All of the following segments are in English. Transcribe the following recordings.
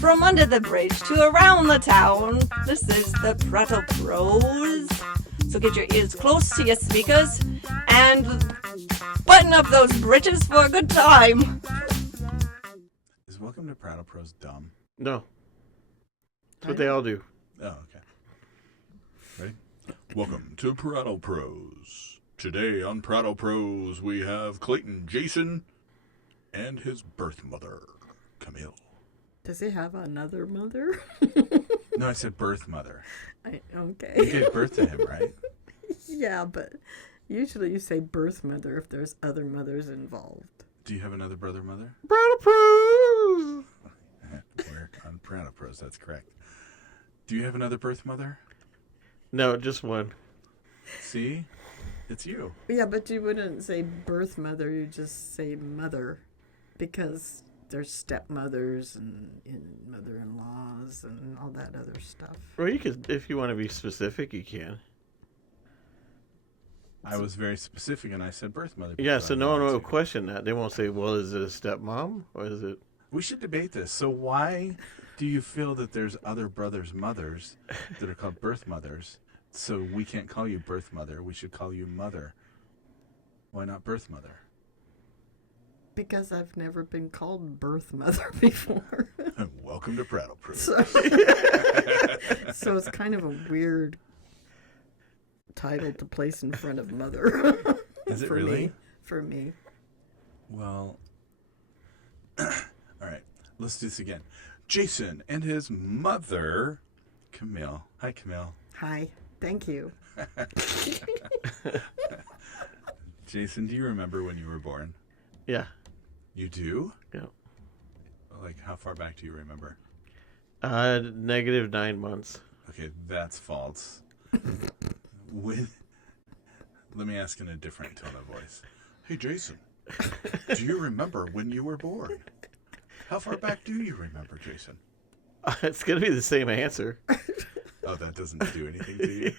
From under the bridge to around the town, this is the Prattle Proos. So get your ears close to your speakers and button up those britches for a good time. Is Welcome to Prattle Proos dumb? No. That's what they all do. Oh, okay. Ready? Welcome to Prattle Proos. Today on Prattle Proos, we have Clayton Jason and his birth mother, Camille. Does he have another mother? No, I said birth mother. Okay. You gave birth to him, right? Yeah, but usually you say birth mother if there's other mothers involved. Do you have another brother, mother? Prattle Proos! We're on Prattle Proos, that's correct. Do you have another birth mother? No, just one. See? It's you. Yeah, but you wouldn't say birth mother, you just say mother. Because there's stepmothers and mother-in-laws and all that other stuff. Well, you could, if you want to be specific, you can. I was very specific and I said birth mother. Yeah, so no one will question that. They won't say, well, is it a stepmom or is it... We should debate this. So why do you feel that there's other brothers' mothers that are called birth mothers? So we can't call you birth mother. We should call you mother. Why not birth mother? Because I've never been called birth mother before. Welcome to Prattle Proos. So it's kind of a weird title to place in front of mother. Is it really? Me, for me. Well, all right. Let's do this again. Jason and his mother, Camille. Hi, Camille. Hi. Thank you. Jason, do you remember when you were born? Yeah. You do? Yeah. Like, how far back do you remember? -9 months. Okay, that's false. Let me ask in a different tone of voice. Hey, Jason, do you remember when you were born? How far back do you remember, Jason? It's going to be the same answer. Oh, that doesn't do anything to you?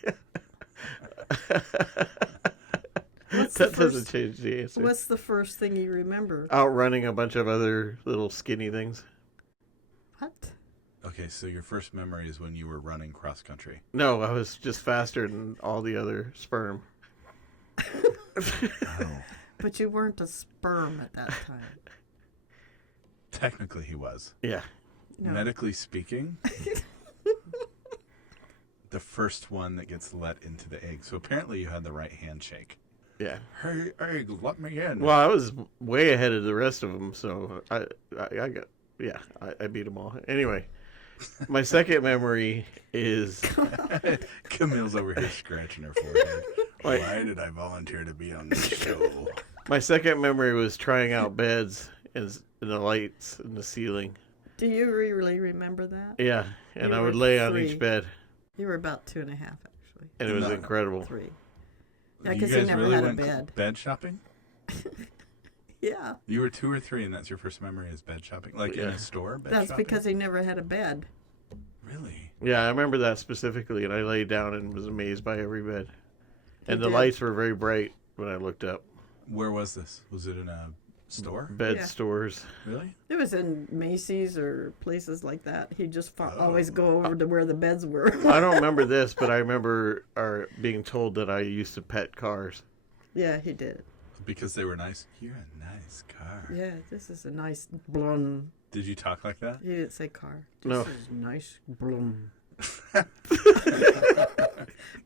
That doesn't change the answer. What's the first thing you remember? Outrunning a bunch of other little skinny things. What? Okay, so your first memory is when you were running cross country. No, I was just faster than all the other sperm. Oh. But you weren't a sperm at that time. Technically, he was. Yeah. No. Medically speaking, the first one that gets let into the egg. So apparently you had the right handshake. Yeah. Hey, egg, let me in. Well, I was way ahead of the rest of them, so I beat them all. Anyway, my second memory is... Camille's over here scratching her forehead. Why did I volunteer to be on this show? My second memory was trying out beds and the lights in the ceiling. Do you really remember that? Yeah, and You I would were lay on 3. each bed, You were about 2.5, actually. and it was No. incredible. 3. Yeah, You because he guys never really had a went bed. bed shopping? Yeah. You were 2 or 3, and that's your first memory is bed shopping? Like in Yeah. a store, bed That's shopping? because he never had a bed. Really? Yeah, I remember that specifically, and I laid down and was amazed by every bed. And the did. lights were very bright when I looked up. Where was this? Was it in a store? Bed Yeah. stores. Really? It was in Macy's or places like that. He'd just always go over to where the beds were. I don't remember this, but I remember being told that I used to pet cars. Yeah, he did. Because they were nice? You're a nice car. Yeah, this is a nice blum. Did you talk like that? He didn't say car. This No. is nice blum.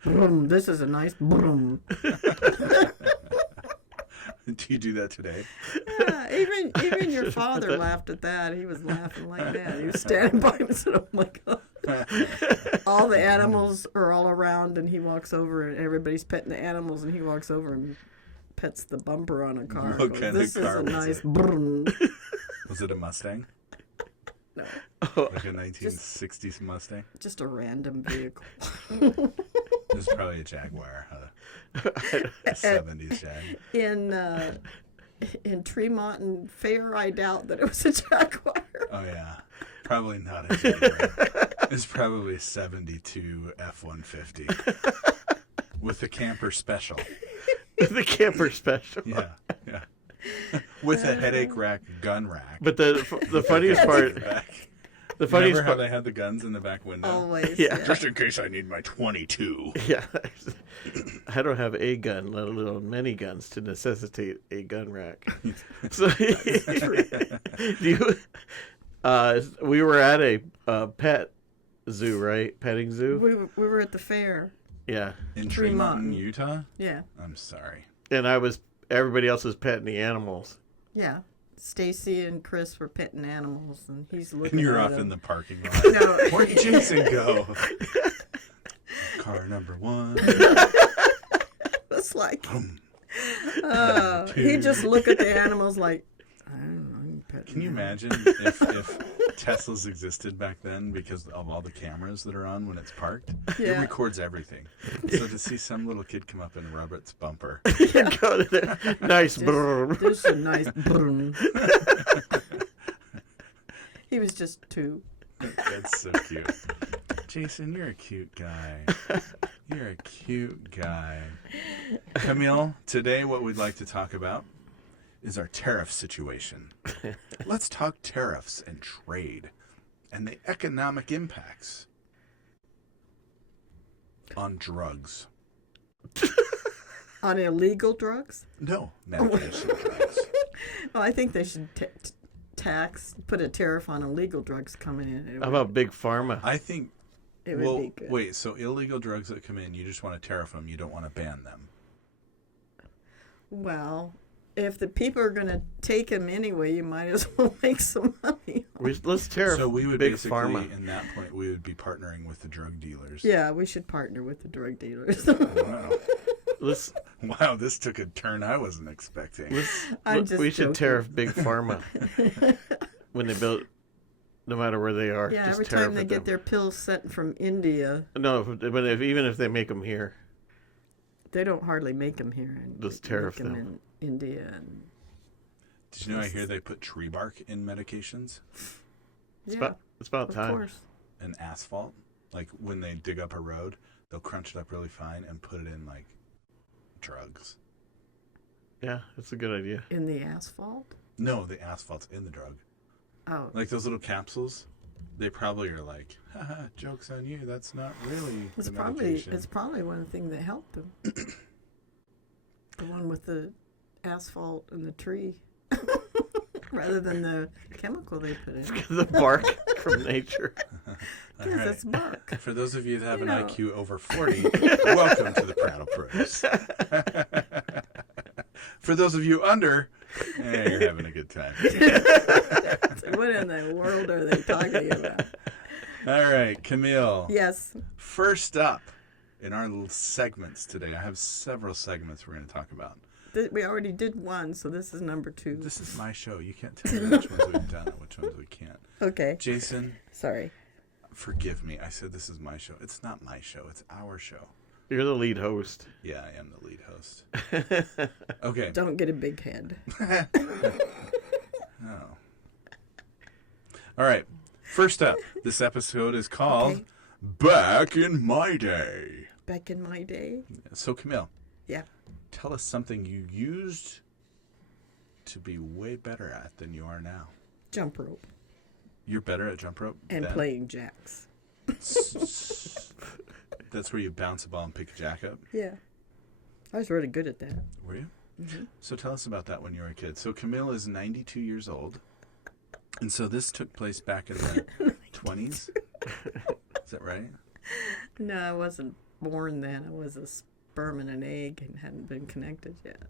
Blum. This is a nice blum. Do you do that today? Yeah, even your father laughed at that. He was laughing like that. He was standing by him and said, "Oh my God!" All the animals are all around, and he walks over, and everybody's petting the animals, and he walks over and pets the bumper on a car. What Goes, kind of this car is a was nice it? brum. Was it a Mustang? No, Like a 1960s Mustang? just a random vehicle. It was probably a Jaguar. A 70s Jag. In Tremont and Fair, I doubt that it was a Jaguar. Oh, yeah. Probably not a Jaguar. It's probably a 72 F-150 with the camper special. The camper special. Yeah, yeah. With a headache rack, gun rack. But the funniest part, the funniest Remember how part, they had the guns in the back window? Always. Yeah. Just in case I need my 22. yeah, I don't have a gun, let alone many guns to necessitate a gun rack. So, we were at a pet zoo, right? Petting zoo. We were at the fair. Yeah, In Tremont. Tremont, Utah? Yeah. I'm sorry. and everybody else was petting the animals. Yeah. Stacy and Chris were petting animals, and he's looking And you're at off them. in the parking lot. No. Where'd Jason go? Car number 1. It's like, Boom. he just look at the animals like, I don't know. I'm petting Can you them. imagine if Teslas existed back then because of all the cameras that are on when it's parked? It Yeah. records everything. So to see some little kid come up and rub its bumper. Go to the nice. brrr. Just a nice broom. He was just 2. That's so cute. Jason, you're a cute guy. You're a cute guy. Camille, today what we'd like to talk about is our tariff situation. Let's talk tariffs and trade and the economic impacts on drugs. On illegal drugs? No, medication drugs. Well, I think they should put a tariff on illegal drugs coming in. How about big pharma? I think, It would well, be good. wait, so illegal drugs that come in, you just want to tariff them, you don't want to ban them. Well, if the people are going to take them anyway, you might as well make some money. Let's tariff So we would big basically, pharma. in that point, we would be partnering with the drug dealers. Yeah, we should partner with the drug dealers. Wow. Let's Wow, this took a turn I wasn't expecting. I'm just we should joking. tariff big pharma when they build, no matter where they are. Yeah, just every tariff time they at get them. their pills sent from India, No, but even if they make them here, they don't hardly make them here. And Just they tariff make 'em them. in India. And Did you know I hear they put tree bark in medications yeah, it's about of time. course. and asphalt? Like when they dig up a road, they'll crunch it up really fine and put it in like drugs. Yeah, it's a good idea. In the asphalt? No, the asphalt's in the drug. Oh, Like those little capsules, they probably are like, haha, joke's on you. That's not really it's the probably medication. it's probably one thing that helped them. The one with the asphalt and the tree, rather than the chemical they put in. The bark from nature. All Yes, right. it's bark. For those of you that have You an know. IQ over 40, welcome to the Prattle Proos. For those of you under, you're having a good time. What in the world are they talking about? All right, Camille. Yes. First up in our little segments today, I have several segments we're going to talk about. We already did one, so this is number 2. This is my show. You can't tell me which ones we've done and which ones we can't. Okay. Jason, Sorry. forgive me. I said this is my show. It's not my show. It's our show. You're the lead host. Yeah, I am the lead host. Okay. Don't get a big head. Oh. All right. First up, this episode is called Okay. Back in My Day. Back in my day. So, Camille, Yeah. tell us something you used to be way better at than you are now. Jump rope You're better at jump rope and then? playing jacks. That's where you bounce a ball and pick a jack up? Yeah. I was really good at that. Were you? Mm-hmm. So tell us about that when you were a kid. So Camille is 92 years old. And so this took place back in the 20s? Is that right? No, I wasn't born then. I was a sperm and an egg and hadn't been connected yet.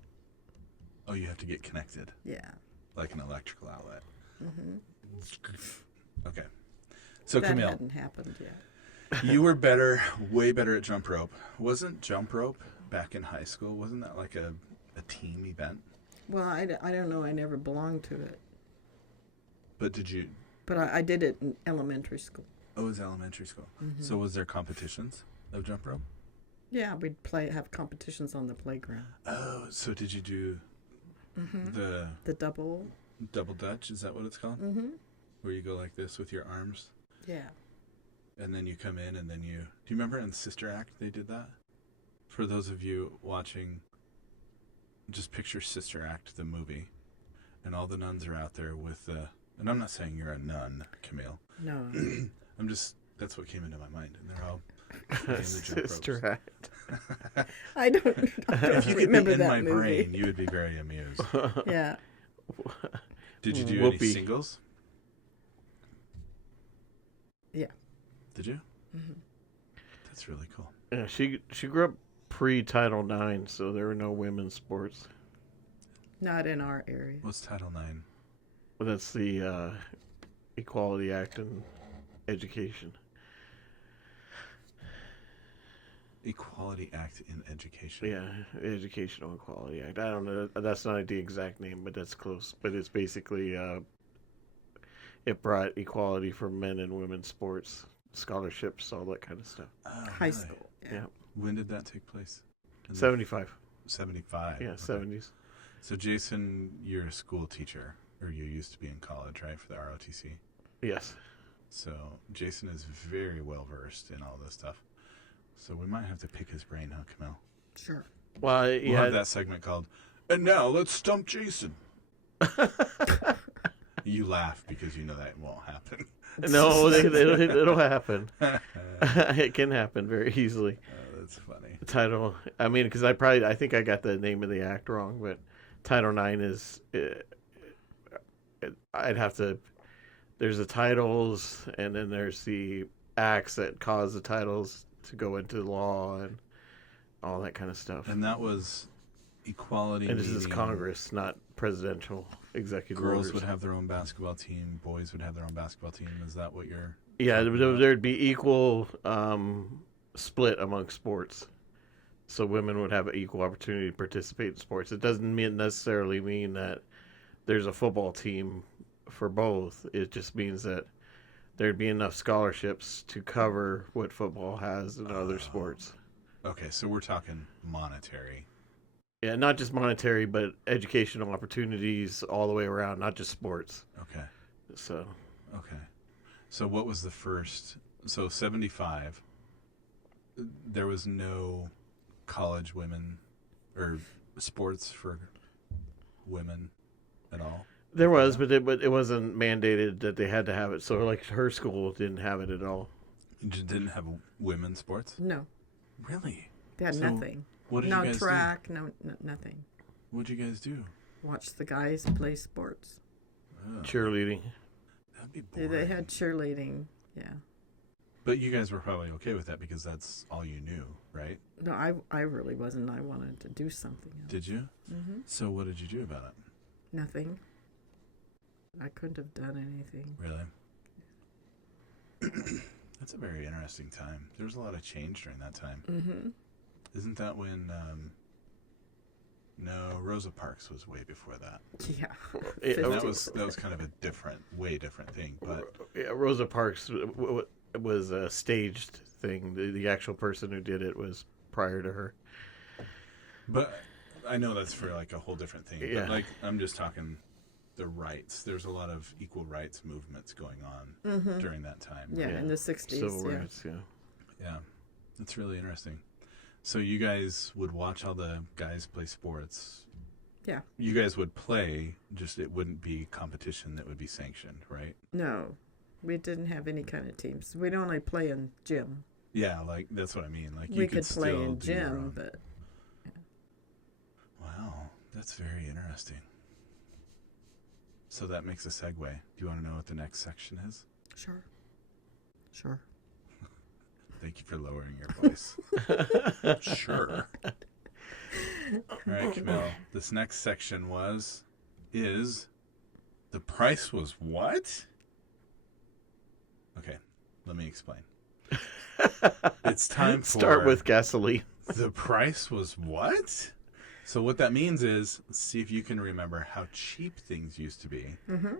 Oh, you have to get connected, Yeah. like an electrical outlet. Mm-hmm. Okay. So That Camille, hadn't happened yet. you were better, way better at jump rope. Wasn't jump rope back in high school, wasn't that like a team event? Well, I don't know. I never belonged to it. But did you, But I did it in elementary school. oh, it was elementary school. Mm-hmm. So was there competitions of jump rope? Yeah, we'd have competitions on the playground. Oh, so did you do the The double. double dutch? Is that what it's called? Mm-hmm. Where you go like this with your arms, Yeah. and then you come in, and then you... Do you remember in Sister Act they did that? For those of you watching, just picture Sister Act, the movie, and all the nuns are out there with the. And I'm not saying you're a nun, Camille. No. I'm just. That's what came into my mind, and they're all. in the jump Sister ropes. Act. I don't If you could remember be in that my movie. brain, you would be very amused. Yeah. Did you do any Whoopee. singles? Yeah. Did you? Mm-hmm. That's really cool. Yeah, she grew up pre-Title IX, so there were no women's sports. Not in our area. What's Title IX? Well, that's the Equality Act in education. Equality Act in Education. Yeah, Educational Equality Act. I don't know. That's not the exact name, but that's close. But it's basically it brought equality for men and women's sports, scholarships, all that kind of stuff. Oh, High really? school. Yeah, When did that take place? In the 75. 75. Yeah, Okay. 70s. So, Jason, you're a school teacher, or you used to be in college, right, for the ROTC? Yes. So, Jason is very well versed in all this stuff. So, we might have to pick his brain, huh, Camille? Sure. Well, We'll yeah. have that segment called, And Now Let's Stump Jason. You laugh because you know that won't happen. No, it'll happen. It can happen very easily. Oh, that's funny. Title. I mean, because I think I got the name of the act wrong, but Title IX is. I'd have to. There's the titles, and then there's the acts that cause the titles to go into law and all that kind of stuff. And that was equality. And this is meaning Congress, not presidential executive Girls orders. would have their own basketball team. Boys would have their own basketball team. Is that what you're... Yeah, there'd be equal split among sports. So women would have equal opportunity to participate in sports. It doesn't necessarily mean that there's a football team for both. It just means that there'd be enough scholarships to cover what football has in other sports. Okay, so we're talking monetary. Yeah, not just monetary, but educational opportunities all the way around, not just sports. Okay, So okay. So what was the first... So 75, there was no college women or sports for women at all? there was, but it wasn't mandated that they had to have it. So like her school didn't have it at all. You just didn't have women's sports? No. Really? They had So, nothing. What did No you guys track, no, nothing. do? What did you guys do? Watch the guys play sports. Oh, Cheerleading. that'd be They boring. had cheerleading. Yeah. But you guys were probably okay with that because that's all you knew, right? No, I really wasn't. I wanted to do something else. Did you? Mm-hmm. So what did you do about it? Nothing. I couldn't have done anything. Really? That's a very interesting time. There was a lot of change during that time. Mm-hmm. Isn't that when... No, Rosa Parks was way before that. Yeah. It- And Fifties. that was kind of a way different thing. But Yeah, Rosa Parks was a staged thing. The actual person who did it was prior to her. I know that's for like a whole different thing. Yeah. But like I'm just talking the rights. There's a lot of equal rights movements going on Mm-hmm. during that time. Yeah, Yeah. in the 60s. Civil yeah. rights, yeah. Yeah, that's really interesting. So you guys would watch all the guys play sports. Yeah. You guys would play, just it wouldn't be competition that would be sanctioned, right? No, we didn't have any kind of teams. We'd only play in gym. Yeah, like that's what I mean. Like you We could play still in do your gym, own- but Wow, that's very interesting. So that makes a segue. Do you want to know what the next section is? sure. Sure. Thank you for lowering your voice. Sure. All right, Camille. This next section is the price was what? Okay, let me explain. It's time for Start with gasoline. the price was what? So what that means is, let's see if you can remember how cheap things used to be, Mm-hmm.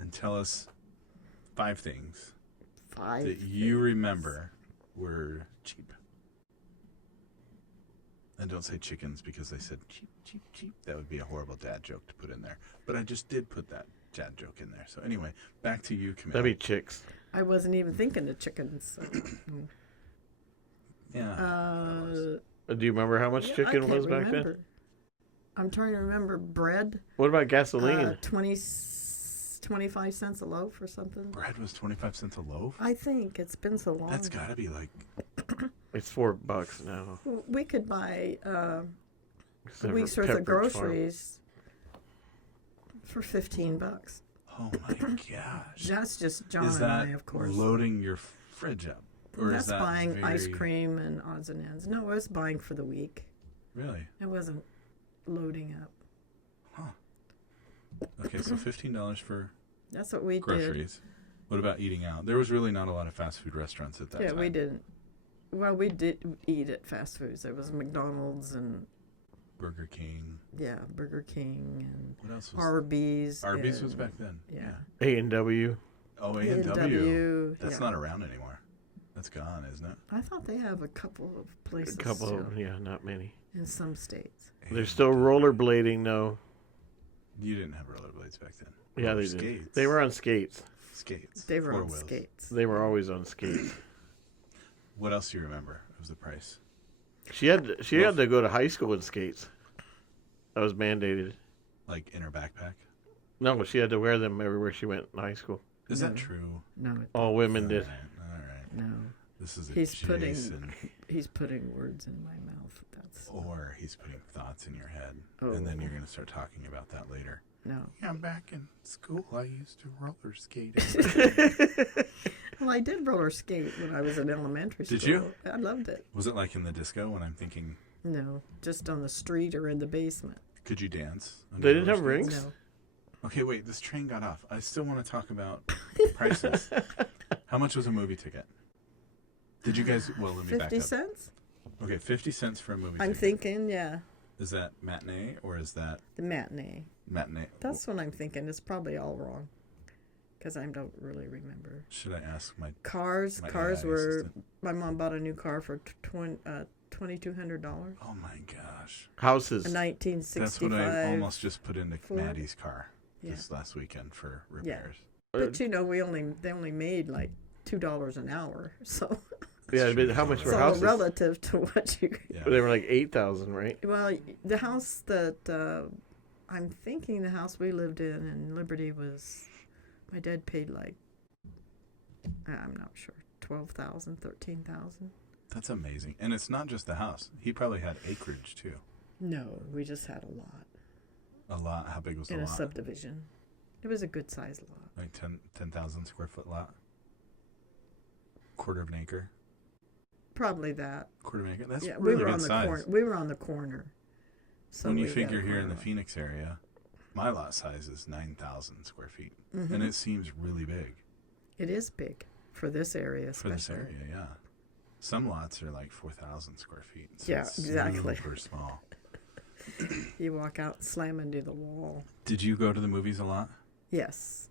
and tell us 5 things 5. that you remember were cheap. And don't say chickens because they said cheap, cheap, cheap. That would be a horrible dad joke to put in there. But I just did put that dad joke in there. So anyway, back to you, Camille. That'd be chicks. I wasn't even thinking of chickens. So. Yeah. that was- Do you remember how much Yeah, I chicken can't was back then? remember. I'm trying to remember bread. What about gasoline? 25 cents a loaf or something. Bread was 25 cents a loaf? I think it's been so long. That's got to be like... It's $4 now. We could buy a Except week's for worth of Pepperidge Farm. groceries for $15. Oh my gosh. That's just John Is and that I, of course. loading your fridge up? Or That's is that buying ice very- cream and odds and ends. No, it was buying for the week. Really? It wasn't loading up. Okay, so $15 for That's what we did. groceries. What about eating out? There was really not a lot of fast food restaurants at that Yeah, time. we didn't. Well, we did eat at fast foods. There was McDonald's and Burger King. Burger King and What else was Arby's. Arby's and, was back then. Yeah. A&W. Oh, A&W. A&W. That's yeah. not around anymore. That's gone, isn't it? I thought they have a couple of places. A couple still, of them, yeah, not many. in some states. They're still rollerblading, though. You didn't have rollerblades back then. Yeah, Roller they did. skates. They were on skates. Skates. They were Four on wheels. skates. They were always on skates. What else do you remember of the price? She had to go to high school in skates. That was mandated. Like in her backpack? No, she had to wear them everywhere she went in high school. Is No. that true? No, All women All did. right. no. This is a He's Jason. He's putting words in my mouth. That's Or he's putting thoughts in your head. Oh. And then you're going to start talking about that later. no. Yeah, I'm back in school. I used to roller skate. Well, I did roller skate when I was in elementary school. Did you? I loved it. Was it like in the disco when I'm thinking, No, just on the street or in the basement. could you dance? on They didn't roller have skates? rings? No. Okay, wait, this train got off. I still want to talk about prices. How much was a movie ticket? Did you guys, well, let me back 50 up. cents? Okay, 50 cents for a movie I'm ticket. thinking, yeah, Is that matinee or is that the matinee. matinee? That's what I'm thinking. It's probably all wrong because I don't really remember. Should I ask my Cars My were. assistant. My mom bought a new car for $2,200. Oh my gosh. Houses. A 1965. That's what I almost just put into Ford. Maddie's car Yeah. this last weekend for repairs. But you know, they only made like $2 an hour, so Yeah, true. but how much it's were all houses? relative to what you. Yeah. They were like 8,000, right? Well, the house that I'm thinking the house we lived in Liberty was, my dad paid like, I'm not sure, 12,000, 13,000. That's amazing. And it's not just the house. He probably had acreage too. No, we just had a lot A lot. How big was the in a lot? subdivision. It was a good sized lot. Like 10,000 square foot lot? Quarter of an acre? Probably that. Quarter of an acre? That's Yeah, really we were good on the size. corner. We were on the corner. So When you we got figure a here in corner the lot. Phoenix area, my lot size is 9,000 square feet. Mhm. And it seems really big It is big for this area, for especially. this area, yeah. Some lots are like 4,000 square feet. So Yeah, it's exactly. super small. You walk out, slam into the wall. Did you go to the movies a lot? Yes.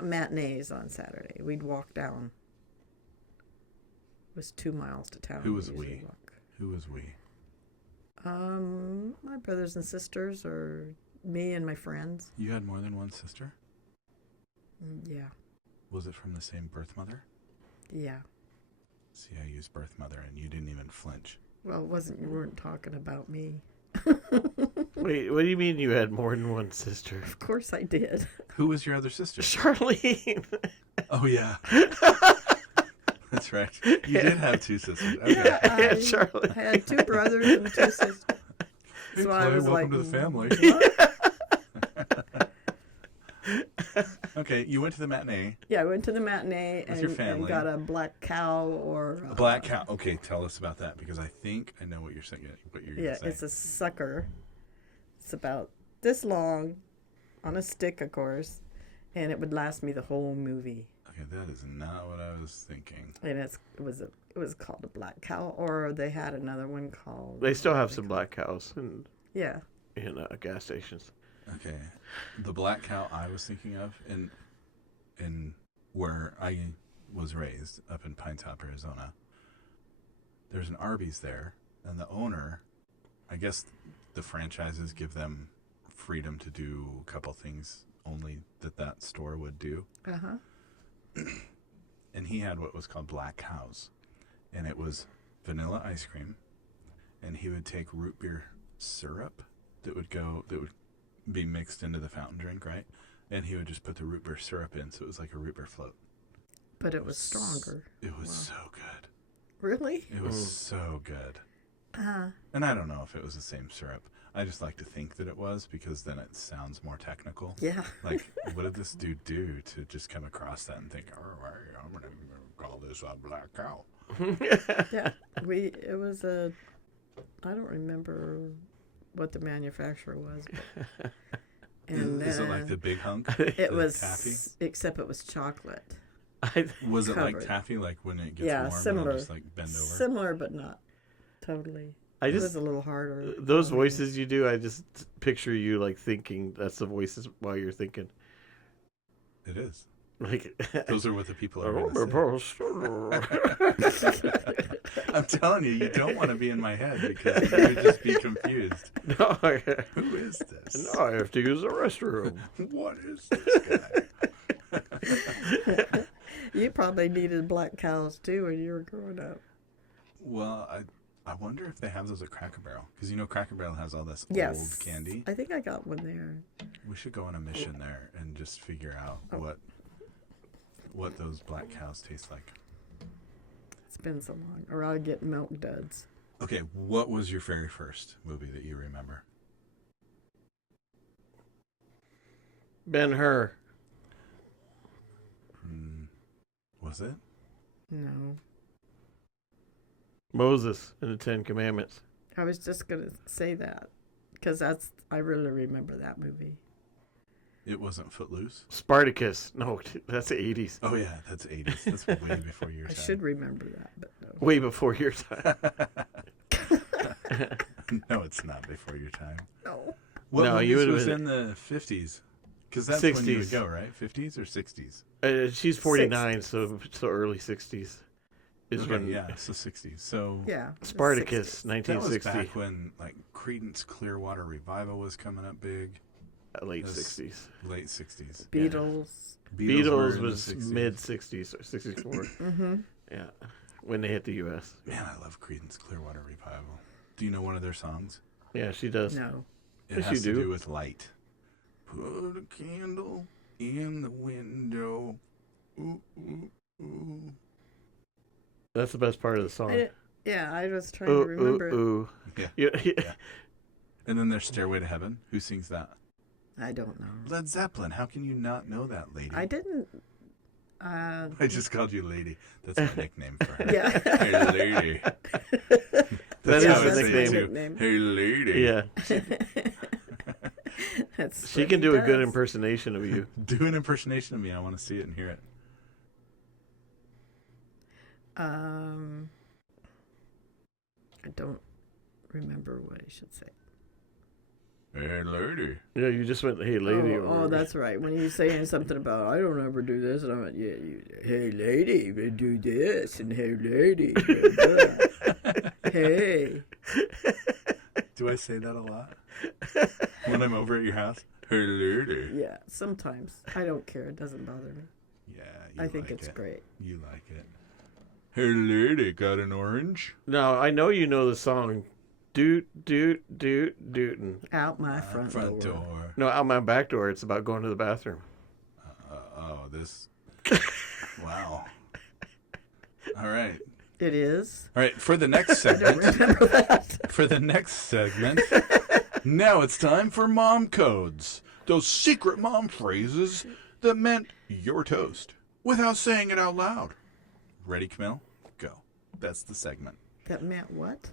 Matinees on Saturday. We'd walk down. It was 2 miles to town. Who was usually we? walk. Who was we? My brothers and sisters, or me and my friends. You had more than one sister? Yeah. Was it from the same birth mother? Yeah. See, I used birth mother and you didn't even flinch. Well, it wasn't. You weren't talking about me. Wait, what do you mean you had more than one sister? Of course I did. Who was your other sister? Charlene. Oh, yeah. That's right. You did have two sisters. Okay. Yeah, I had I Charlotte. had 2 brothers and 2 sisters. Hey, So I Chloe, was welcome like, to the family. Okay, you went to the matinee. Yeah, I went to the matinee With your and family. got a black cow or A black cow. Okay, tell us about that because I think I know what you're saying. What you're Yeah, gonna say. it's a sucker. It's about this long, on a stick, of course, and it would last me the whole movie. Okay, that is not what I was thinking. And it was called a black cow, or they had another one called. They still have some black cows Yeah. in gas stations. Okay, the black cow I was thinking of in where I was raised up in Pine Top, Arizona. There's an Arby's there, and the owner, I guess the franchises give them freedom to do a couple things only that store would do. Uh huh. And he had what was called black cows, and it was vanilla ice cream, and he would take root beer syrup that would be mixed into the fountain drink, right? And he would just put the root beer syrup in, so it was like a root beer float. But it was stronger. It was so good. Really? It was so good. And I don't know if it was the same syrup. I just like to think that it was, because then it sounds more technical. Yeah. Like, what did this dude do to just come across that and think, oh, I'm going to call this a black cow? Yeah. It was I don't remember what the manufacturer was. But, and Is it like the big hunk? it the was taffy? Except it was chocolate. Was it like covered. taffy, like when it gets Yeah, warm, similar. it'll just like bend over? Similar, but not totally. It was a little harder. Those voices you do, I just picture you like thinking that's the voices while you're thinking. It is. Like Those are what the people are going to say. I'm telling you, you don't want to be in my head, because you would just be confused. No, Who is this? no, I have to use the restroom. What is this guy? You probably needed black cows too when you were growing up. Well, I wonder if they have those at Cracker Barrel, because you know Cracker Barrel has all this Yes. old candy. I think I got one there. We should go on a mission there and just figure out what those black cows taste like. It's been so long. Or I'll get milk duds. Okay, what was your very first movie that you remember? Ben-Hur. Was it? No. Moses and the Ten Commandments. I was just going to say that. Because I really remember that movie. It wasn't Footloose? Spartacus. No, that's the 80s. Oh, yeah, that's 80s. That's way before your I time. should remember that, but no. Way before your time. No, it's not before your time. No. What No, movies you would've was been- in the 50s? Because that's when you would 60s. go, right? 50s or 60s? She's 49, so early 60s is Okay, when yeah, so 60s. So Yeah. the Spartacus, 60s. that was 1960, back when like Creedence Clearwater Revival was coming up big. late This- 60s. Late 60s. Beatles. Yeah. were Beatles in the was 60s. mid 60s or 64. Mm-hmm. Yeah, when they hit the U.S. Man, I love Creedence Clearwater Revival. Do you know one of their songs? Yeah, she does. No. It Yes, has you to do. do with light. Put a candle in the window. Ooh, ooh, ooh. That's the best part of the song. I was trying to remember it. Ooh. Yeah. Yeah. And then there's Stairway to Heaven. Who sings that? I don't know. Led Zeppelin. How can you not know that, lady? I didn't. I just called you lady. That's my nickname for her. Yeah. Hey, lady. That That's is how I her say it, too. nickname. Hey, lady. Yeah. That's She what can he do a good does. impersonation of you. Do an impersonation of me. I want to see it and hear it. I don't remember what I should say. Hey, lady. Yeah, you just went, hey, lady. Oh, that's right. When you're saying something about, I don't ever do this, and I'm like, yeah, hey, lady, we do this, and hey, lady, hey. Do I say that a lot? When I'm over at your house? Hey, lady. Yeah, sometimes. I don't care. It doesn't bother me. Yeah, I think like it's it. great. You like it. Hey, lady, got an orange? No, I know you know the song. Doot, doot, doot, dootin'. Out my front door. No, out my back door. It's about going to the bathroom. This. Wow. All right. It is. All right, for the next segment. For the next segment. Now it's time for mom codes. Those secret mom phrases that meant your toast without saying it out loud. Ready, Camille? Go. That's the segment. That meant what?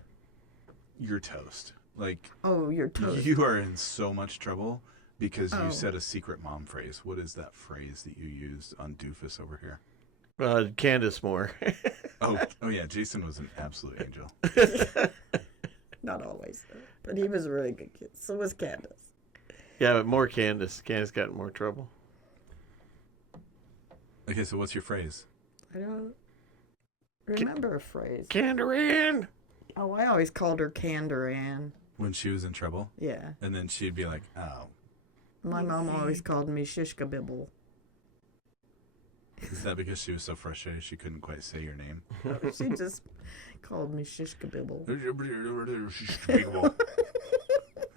Your toast. Like, Oh, your toast. you are in so much trouble because Oh. you said a secret mom phrase. What is that phrase that you used on Doofus over here? Candace Moore. Oh yeah, Jason was an absolute angel. Not always, but he was a really good kid. So was Candace. Yeah, but more Candace. Candace got in more trouble. Okay, so what's your phrase? I don't remember a phrase. Candarin! Oh, I always called her Candaran. When she was in trouble? Yeah. And then she'd be like, oh. My mom always called me Shishka Bibble. Is that because she was so frustrated she couldn't quite say your name? She just called me Shishka Bibble.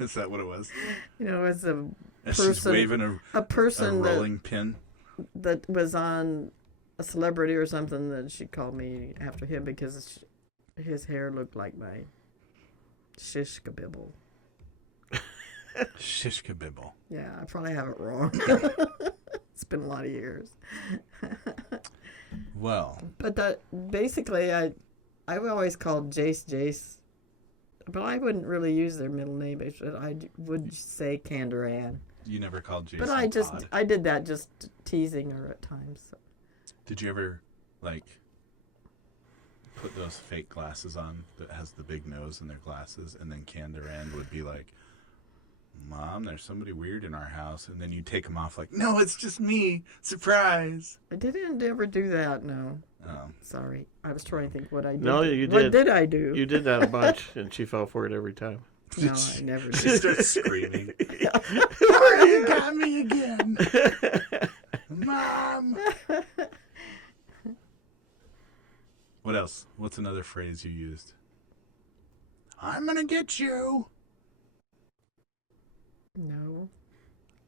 Is that what it was? You know, as a And she's person, waving a person rolling pin. that was on a celebrity or something, that she called me after him because his hair looked like my shish kabibble. Shish kabibble. Yeah, I probably have it wrong. It's been a lot of years. Well, But basically, I always called Jace, but I wouldn't really use their middle name. I would say Candor Ann. you never called Jason But Todd. I did that just teasing her at times. So. Did you ever, like, put those fake glasses on that has the big nose in their glasses, and then Candor Ann would be like, Mom, there's somebody weird in our house, and then you take them off like, no, it's just me. Surprise. I didn't ever do that, no. Oh. Sorry. I was trying to think what I did. No, you What did. did I do? You did that a bunch, and she fell for it every time. No, I never She did. starts screaming. Oh, you got me again. Mom. What else? What's another phrase you used? I'm going to get you. No.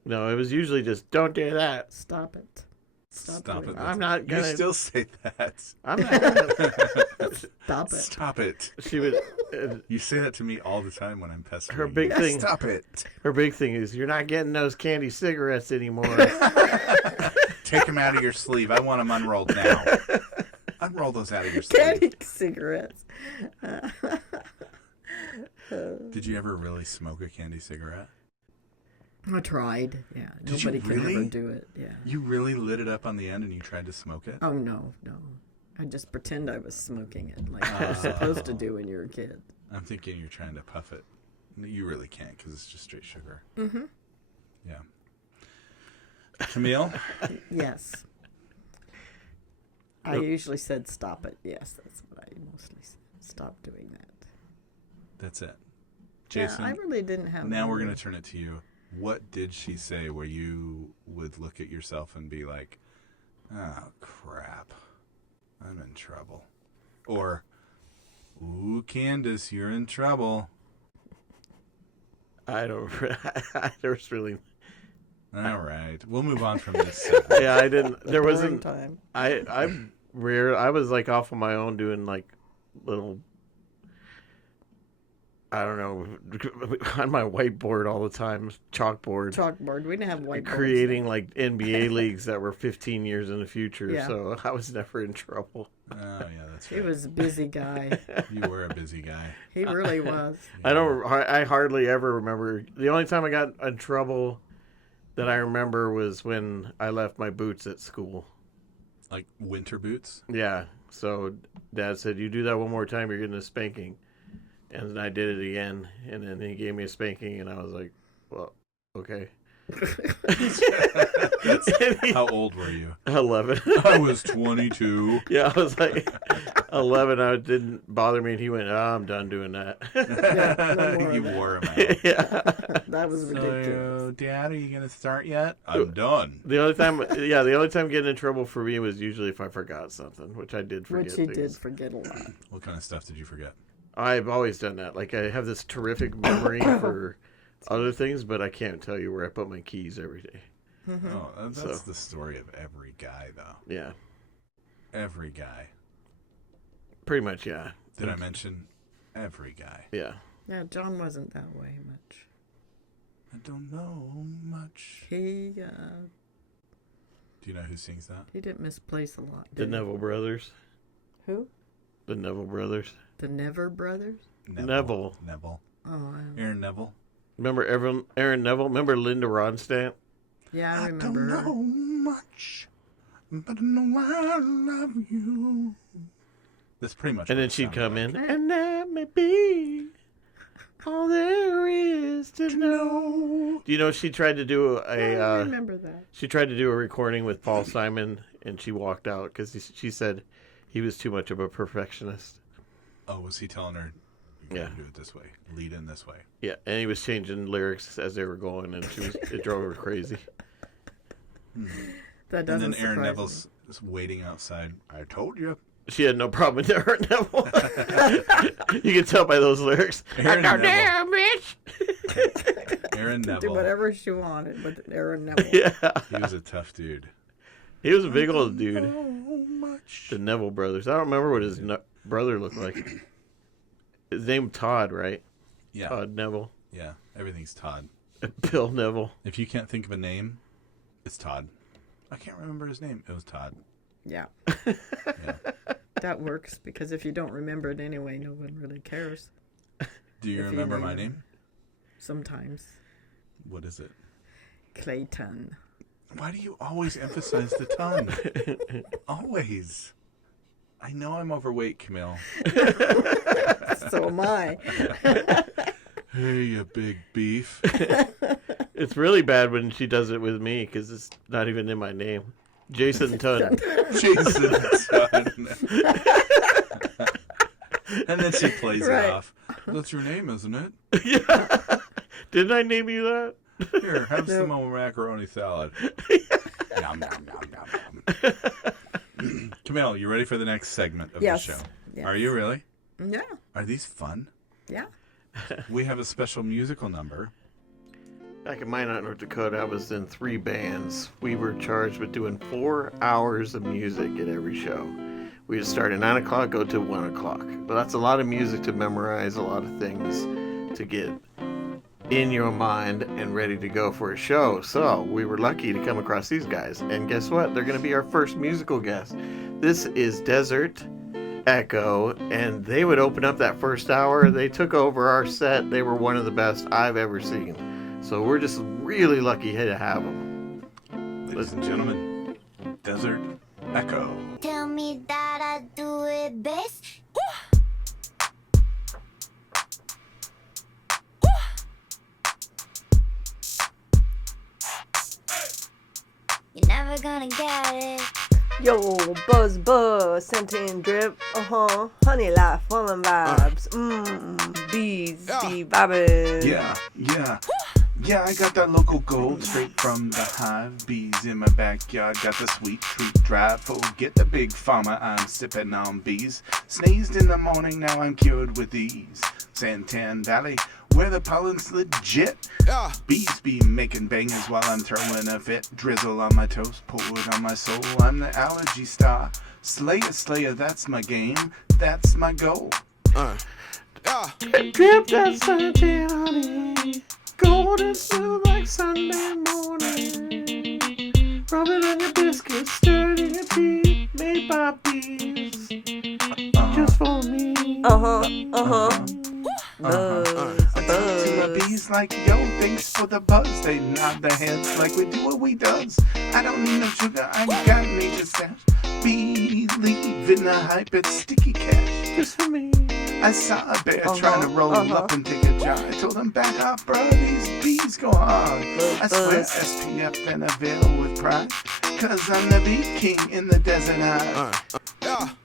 No, it was usually just, don't do that. Stop it. Stop Stop doing it. that. I'm not You gonna. still say that. I'm not gonna. Stop it. Stop it. She would. You say that to me all the time when I'm pestering Her you. big thing. Stop it. Her big thing is, you're not getting those candy cigarettes anymore. Take them out of your sleeve. I want them unrolled now. Unroll those out of your sleeve. Candy cigarettes. Did you ever really smoke a candy cigarette? I tried. Yeah. Did you Nobody can ever really? do it. Yeah. You really lit it up on the end and you tried to smoke it? Oh, no. I just pretend I was smoking it like you're supposed to do when you're a kid. I'm thinking you're trying to puff it. You really can't because it's just straight sugar. Mm-hmm. Yeah. Camille? Yes. I usually said stop it. Yes, that's what I mostly said. Stop doing that. That's it. Jason, Yeah, I really didn't have. now we're going to turn it to you. What did she say where you would look at yourself and be like, oh, crap, I'm in trouble? Or, ooh, Candace, you're in trouble. I don't. There's really. All right. We'll move on from this segment. Yeah, I didn't. There Boring wasn't. time. I'm rare. I was like off on my own doing like little. I don't know, on my whiteboard all the time, chalkboard. Chalkboard. We didn't have whiteboards. Creating like NBA leagues that were 15 years in the future, Yeah. so I was never in trouble. Oh, yeah, that's He right. was a busy guy. You were a busy guy. He really was. I hardly ever remember. The only time I got in trouble that I remember was when I left my boots at school. Like winter boots? Yeah, so Dad said, "You do that one more time, you're getting a spanking." And I did it again, and then he gave me a spanking, and I was like, well, okay. How old were you? 11. I was 22. Yeah, I was like 11. It didn't bother me, and he went, I'm done doing that. no more You of that. wore them out. Yeah. That was ridiculous. So, Dad, are you going to start yet? I'm done. The only time getting in trouble for me was usually if I forgot something, which I did forget. Which he things. did forget a lot. What kind of stuff did you forget? I've always done that. Like, I have this terrific memory for other things, but I can't tell you where I put my keys every day. Oh, that's So- the story of every guy, though. Yeah, Every guy. pretty much. Yeah. Did I mention every guy? Yeah. Yeah, John wasn't that way much. I don't know much. He Do you know who sings that? he didn't misplace a lot. The did he? Neville brothers. Who? The Neville brothers. The Never brothers? Neville. Neville. Oh, I don't. Aaron Neville. Remember Aaron Neville? Remember Linda Ronstadt? Yeah, I I remember don't her. know much, but I know I love you. That's pretty much. And what then it she'd sounded come like. in, and that may be all there is to know. Do you know she tried to do I remember that. she tried to do a recording with Paul Simon, and she walked out because she said he was too much of a perfectionist. Oh, was he telling her? You Yeah. gotta do it this way. Lead in this way. Yeah, and he was changing lyrics as they were going, and it drove her crazy. That And doesn't then Aaron surprise Neville's just waiting outside. I told you. She had no problem with Aaron Neville. You can tell by those lyrics. Aaron "Oh, Neville. damn, bitch. Aaron Do Neville. whatever she wanted with Aaron Neville. Yeah. He was a tough dude. He was a big old dude. So much. The Neville brothers. I don't remember what his brother looked like. His name Todd, right? Yeah. Todd Neville. Yeah. Everything's Todd. Bill Neville. If you can't think of a name, it's Todd. I can't remember his name. It was Todd. Yeah. Yeah. That works because if you don't remember it anyway, no one really cares. Do you If you remember my remember. name? Sometimes. What is it? Clayton. Why do you always emphasize the tongue? Always. I know I'm overweight, Camille. So am I. Hey, you big beef. It's really bad when she does it with me because it's not even in my name. Jason Tunn. Jason Son. And then she plays Right. it off. That's your name, isn't it? Yeah. Didn't I name you that? Here, have some more macaroni salad. Nom, nom, nom, nom, nom. Camille, you ready for the next segment of Yes. the show? Yes. Are you really? Yeah. Are these fun? Yeah. We have a special musical number. Back in Minot, North Dakota, I was in 3 bands. We were charged with doing 4 hours of music at every show. We would start at 9 o'clock, go to 1 o'clock. But that's a lot of music to memorize, a lot of things to get in your mind and ready to go for a show. So we were lucky to come across these guys. And guess what? They're going to be our first musical guest. This is Desert Echo, and they would open up that first hour. They took over our set. They were one of the best I've ever seen. So we're just really lucky to have them. Ladies and gentlemen, Desert Echo. Tell me that I do it best. You're never gonna get it. Yo, buzz, buzz, scenting drip, honey life, woman vibes, bees, bee vibing. Yeah. Yeah, I got that local gold straight from the hive. Bees in my backyard, got the sweet treat drive. Forget the big pharma, I'm sipping on bees. Sneezed in the morning, now I'm cured with ease. Santan Valley, where the pollen's legit. Bees be making bangers while I'm throwing a fit. Drizzle on my toast, pour it on my soul. I'm the allergy star. Slayer, that's my game. That's my goal. Drip that sunshine honey, golden smooth like Sunday morning. Rub it on your biscuits, stir it in your tea, made by bees, just for me. Buzz, I talk to my bees like, yo, thanks for the buzz. They nod their heads like we do what we does. I don't need no sugar, I got major stash. Believe in the hype, it's sticky cash. Just for me. I saw a bear trying to roll up and take a jar. I told him, back off, bro, these bees go hard. I swear SPF and a veil with pride, 'cause I'm the bee king in the desert high.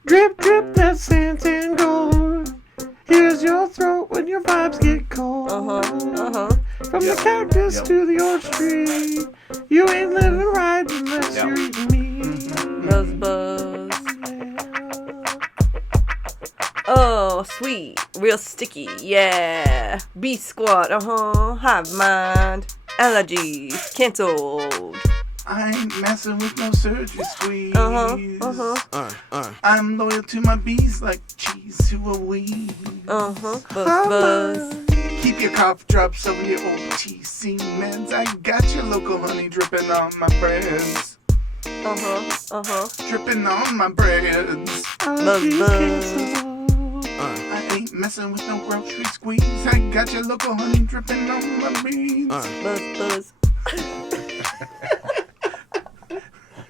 Drip, drip that santan gold. Here's your throat when your vibes get cold. From the cactus to the orange tree, you ain't living right unless you're eating me. buzz, buzz. Oh, sweet, real sticky, yeah. Bee squad, hive mind, allergies canceled. I ain't messing with no surgery squeeze. I'm loyal to my bees like cheese to a weed. Buzz, buzz. Keep your cough drops over your OTC meds. I got your local honey dripping on my breads. Dripping on my breads. Buzz, buzz. I ain't messing with no grocery squeeze. I got your local honey dripping on my beans. Buzz, buzz.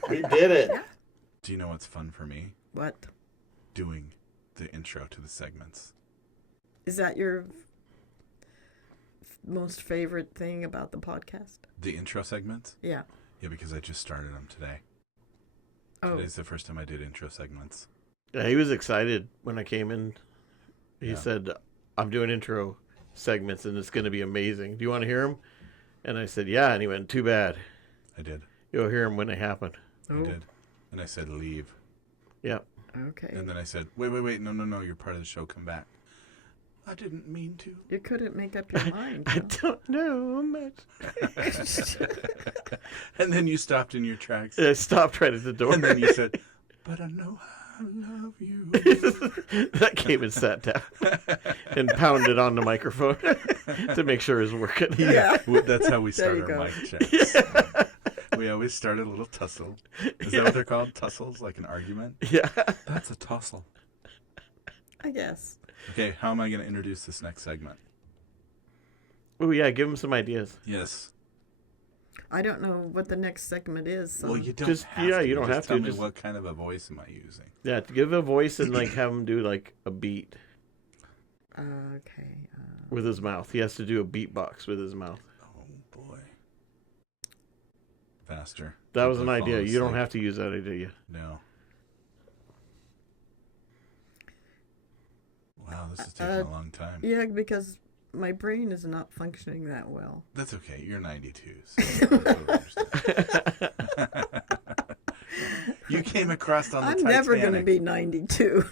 We did it. Do you know what's fun for me? What? Doing the intro to the segments. Is that your most favorite thing about the podcast? The intro segments? Yeah. Yeah, because I just started them today. Oh. Today's the first time I did intro segments. Yeah, he was excited when I came in. He Yeah. said, I'm doing intro segments and it's going to be amazing. Do you want to hear them? And I said, yeah. And he went, too bad. I did. You'll hear them when they happen. Oh. I did. And I said, leave. Yep. Okay. And then I said, wait, no, you're part of the show, come back. I didn't mean to. You couldn't make up your mind. I Huh? don't know much. And then you stopped in your tracks. I stopped right at the door. And then you said, but I know I love you. That came and sat down and pounded on the microphone to make sure it was working. Yeah. That's how we There start you our go. mic checks. We always start a little tussle. Is that what they're called? Tussles? Like an argument? Yeah. That's a tussle. I guess. Okay, how am I going to introduce this next segment? Oh, yeah, give them some ideas. Yes. I don't know what the next segment is. So. Well, you don't Just- have yeah, to. you don't Just have to, tell me just- what kind of a voice am I using? Yeah, to give a voice and like have him do like a beat Okay. with his mouth. He has to do a beatbox with his mouth. Oh, boy. Faster. That was an People idea. fall You don't asleep. have to use that idea. No. Wow, this is taking a long time. Yeah, because my brain is not functioning that well. That's okay. You're 92. So I totally understand. You came across on the I'm Titanic. never going to be 92.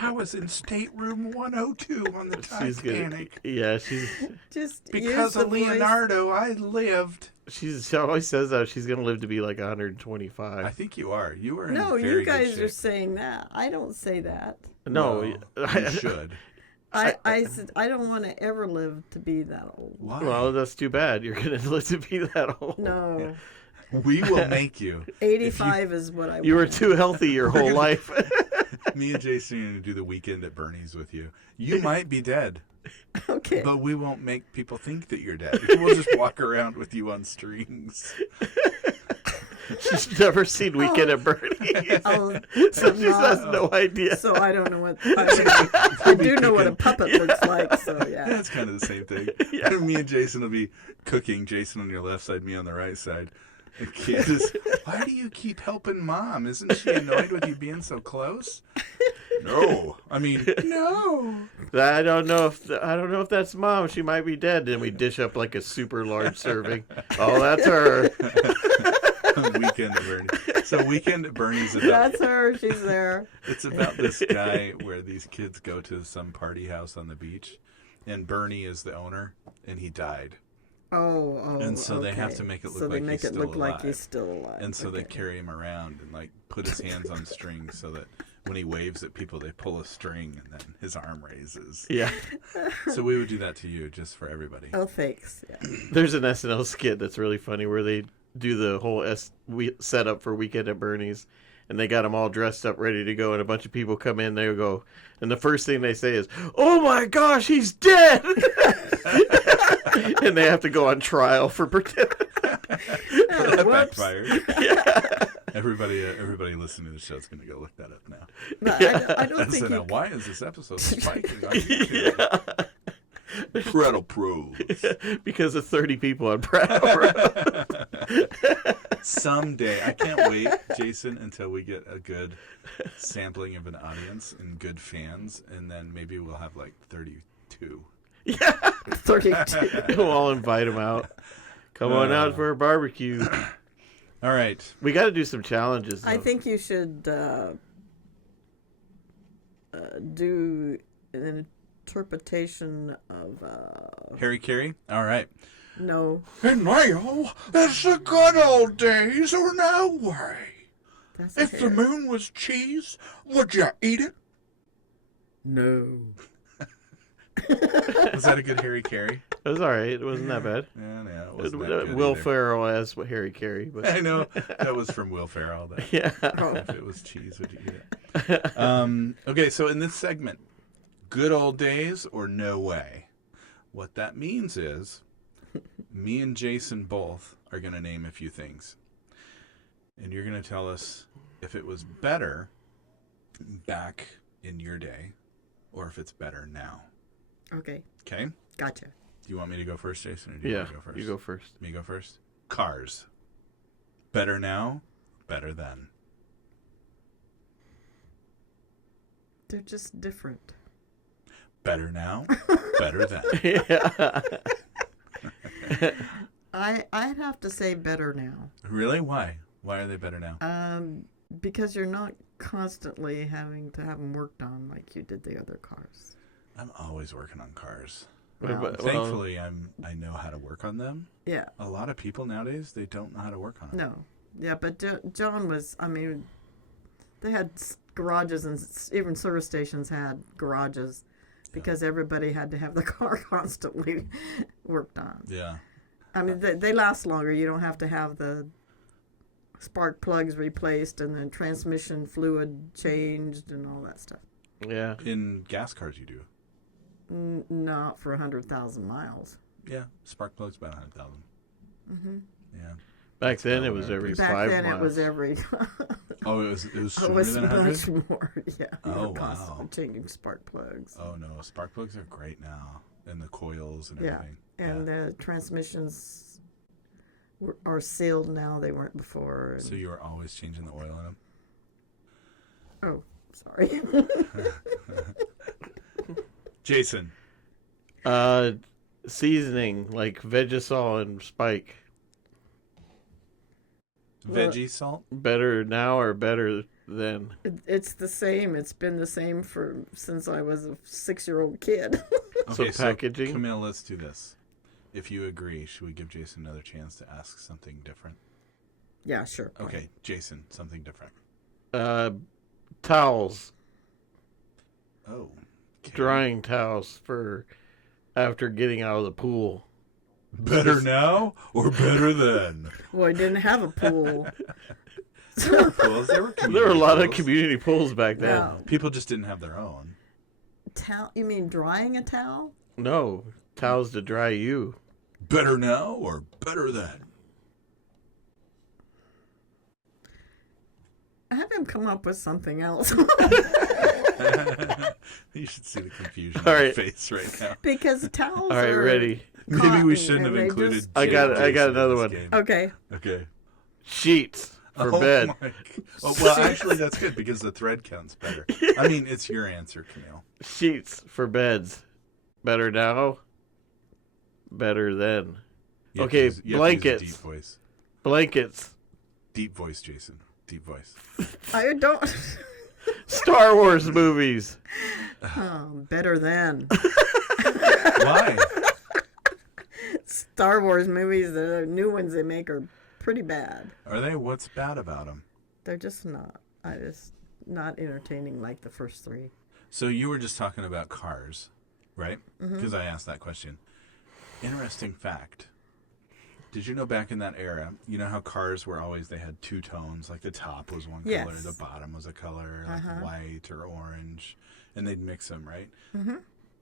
I was in stateroom 102 on the She's gonna, Titanic. yeah, she's Just Because use the of Leonardo, I lived. she always says that she's gonna live to be like I 125. think you are. You are in No, very you good guys are shape. saying that. I don't say that. No, Well, you should. I said I don't want to ever live to be that old. Why? well, that's too bad. You're gonna live to be that old. No, We will make you. 85 is what I You were want. too healthy your whole life. Me and Jason are going to do the weekend at Bernie's with you. You might be dead, Okay. but we won't make people think that you're dead. We'll just walk around with you on strings. She's never seen Weekend at Bernie's, I'll, so she has no idea. so I don't know what. I do know what a puppet looks like. So yeah. That's kind of the same thing. Me and Jason will be cooking. Jason on your left side, me on the right side. And Candace, why do you keep helping Mom? Isn't she annoyed with you being so close? No. I mean, no. I don't know if that's Mom. She might be dead. Then we dish up like a super large serving. Oh, that's her. Weekend at Bernie's. So Weekend at Bernie's is about, That's her. She's there. it's about this guy where these kids go to some party house on the beach, and Bernie is the owner, and he died. Oh. And so they have okay. to make it look so they like make he's it still look like alive. he's still alive. And so they Okay. carry him around and like put his hands on strings so that when he waves at people, they pull a string and then his arm raises. Yeah. So we would do that to you just for everybody. Oh, thanks. Yeah. There's an SNL skit that's really funny where they do the whole setup for Weekend at Bernie's, and they got them all dressed up, ready to go, and a bunch of people come in. They go, and the first thing they say is, "Oh my gosh, he's dead!" And they have to go on trial for pretending. That Whoops. backfired. Yeah. Everybody listening to the show is going to go look that up now. But I don't And think so now, you. why is this episode spiking on YouTube? Prattle Proos. Because of 30 people on Prattle. Someday, I can't wait, Jason, until we get a good sampling of an audience and good fans, and then maybe we'll have like 32. 32. We'll all invite them out. Come on out for a barbecue. All right. We got to do some challenges. I though. think you should do an interpretation of Harry Carey? All right. no. And now, it's the good old days or no way. That's If the Harry. moon was cheese, would you eat it? No. Was that a good Harry Carey? It was all right. It wasn't that bad. Yeah, it wasn't that good Will either. Ferrell as Harry Carey, but I know. That was from Will Ferrell. That, yeah. if it was cheese, would you eat it? Okay, so in this segment, good old days or no way? What that means is me and Jason both are going to name a few things. And you're going to tell us if it was better back in your day or if it's better now. Okay. Okay? Gotcha. Do you want me to go first, Jason? Or do you Yeah. want to go first? You go first. Me go first? Cars. Better now, better then. They're just different. Better now, better then. Yeah. I'd have to say better now. Really? Why? Why are they better now? Because you're not constantly having to have them worked on like you did the other cars. I'm always working on cars. Well, Thankfully, I know how to work on them. Yeah. A lot of people nowadays, they don't know how to work on them. No. Yeah, but John was, I mean, they had garages, and even service stations had garages because everybody had to have the car constantly worked on. Yeah. I mean, they last longer. You don't have to have the spark plugs replaced and then transmission fluid changed and all that stuff. yeah. In gas cars, you do. Not for 100,000 miles. Yeah. Spark plugs about 100,000. Mm-hmm. Yeah. Back then it was every Back 5 then miles. it was every. Oh, it was It sooner was than 100? much more. Yeah. Oh, You were wow. constantly changing spark plugs. Oh, no. Spark plugs are great now. And the coils and Yeah. everything. And the transmissions are sealed now. They weren't before. So you were always changing the oil in them? Oh, sorry. Jason. Seasoning like Vegisol and Spike. Veggie salt? Better now or better then? It's the same. It's been the same since I was a 6-year-old kid. So packaging? Camille, let's do this. If you agree, should we give Jason another chance to ask something different? Yeah, sure. Go Okay, ahead. Jason, something different. Towels. Oh. Okay. Drying towels for after getting out of the pool. Better now or better then? Well, I didn't have a pool. There were pools. There were There were a lot of pools. community pools back then. No. People just didn't have their own. You mean drying a towel? No, towels to dry you. Better now or better then? Have him come up with something else. You should see the confusion All on your right. face right now. Because towels All right, are ready. Maybe we cotton, shouldn't have and they included. just- I got Jason in another this one. game. Okay. Okay. Sheets for Oh bed. my g- Oh, well, actually, that's good because the thread counts better. I mean, it's your answer, Camille. Sheets for beds. Better now. Better then. You have Okay, to use- you have to use a blankets. deep voice. Blankets. Deep voice, Jason. Deep voice. I don't. Star Wars movies. Better than Why? Star Wars movies. The new ones they make are pretty bad. Are they? What's bad about them? They're just not. Not entertaining like the first 3. So you were just talking about cars, right? Mm-hmm. Because I asked that question. Interesting fact. Did you know back in that era, you know how cars were always, they had 2 tones, like the top was one color, Yes. the bottom was a color, like Uh-huh. white or orange, and they'd mix them, right? Mm-hmm.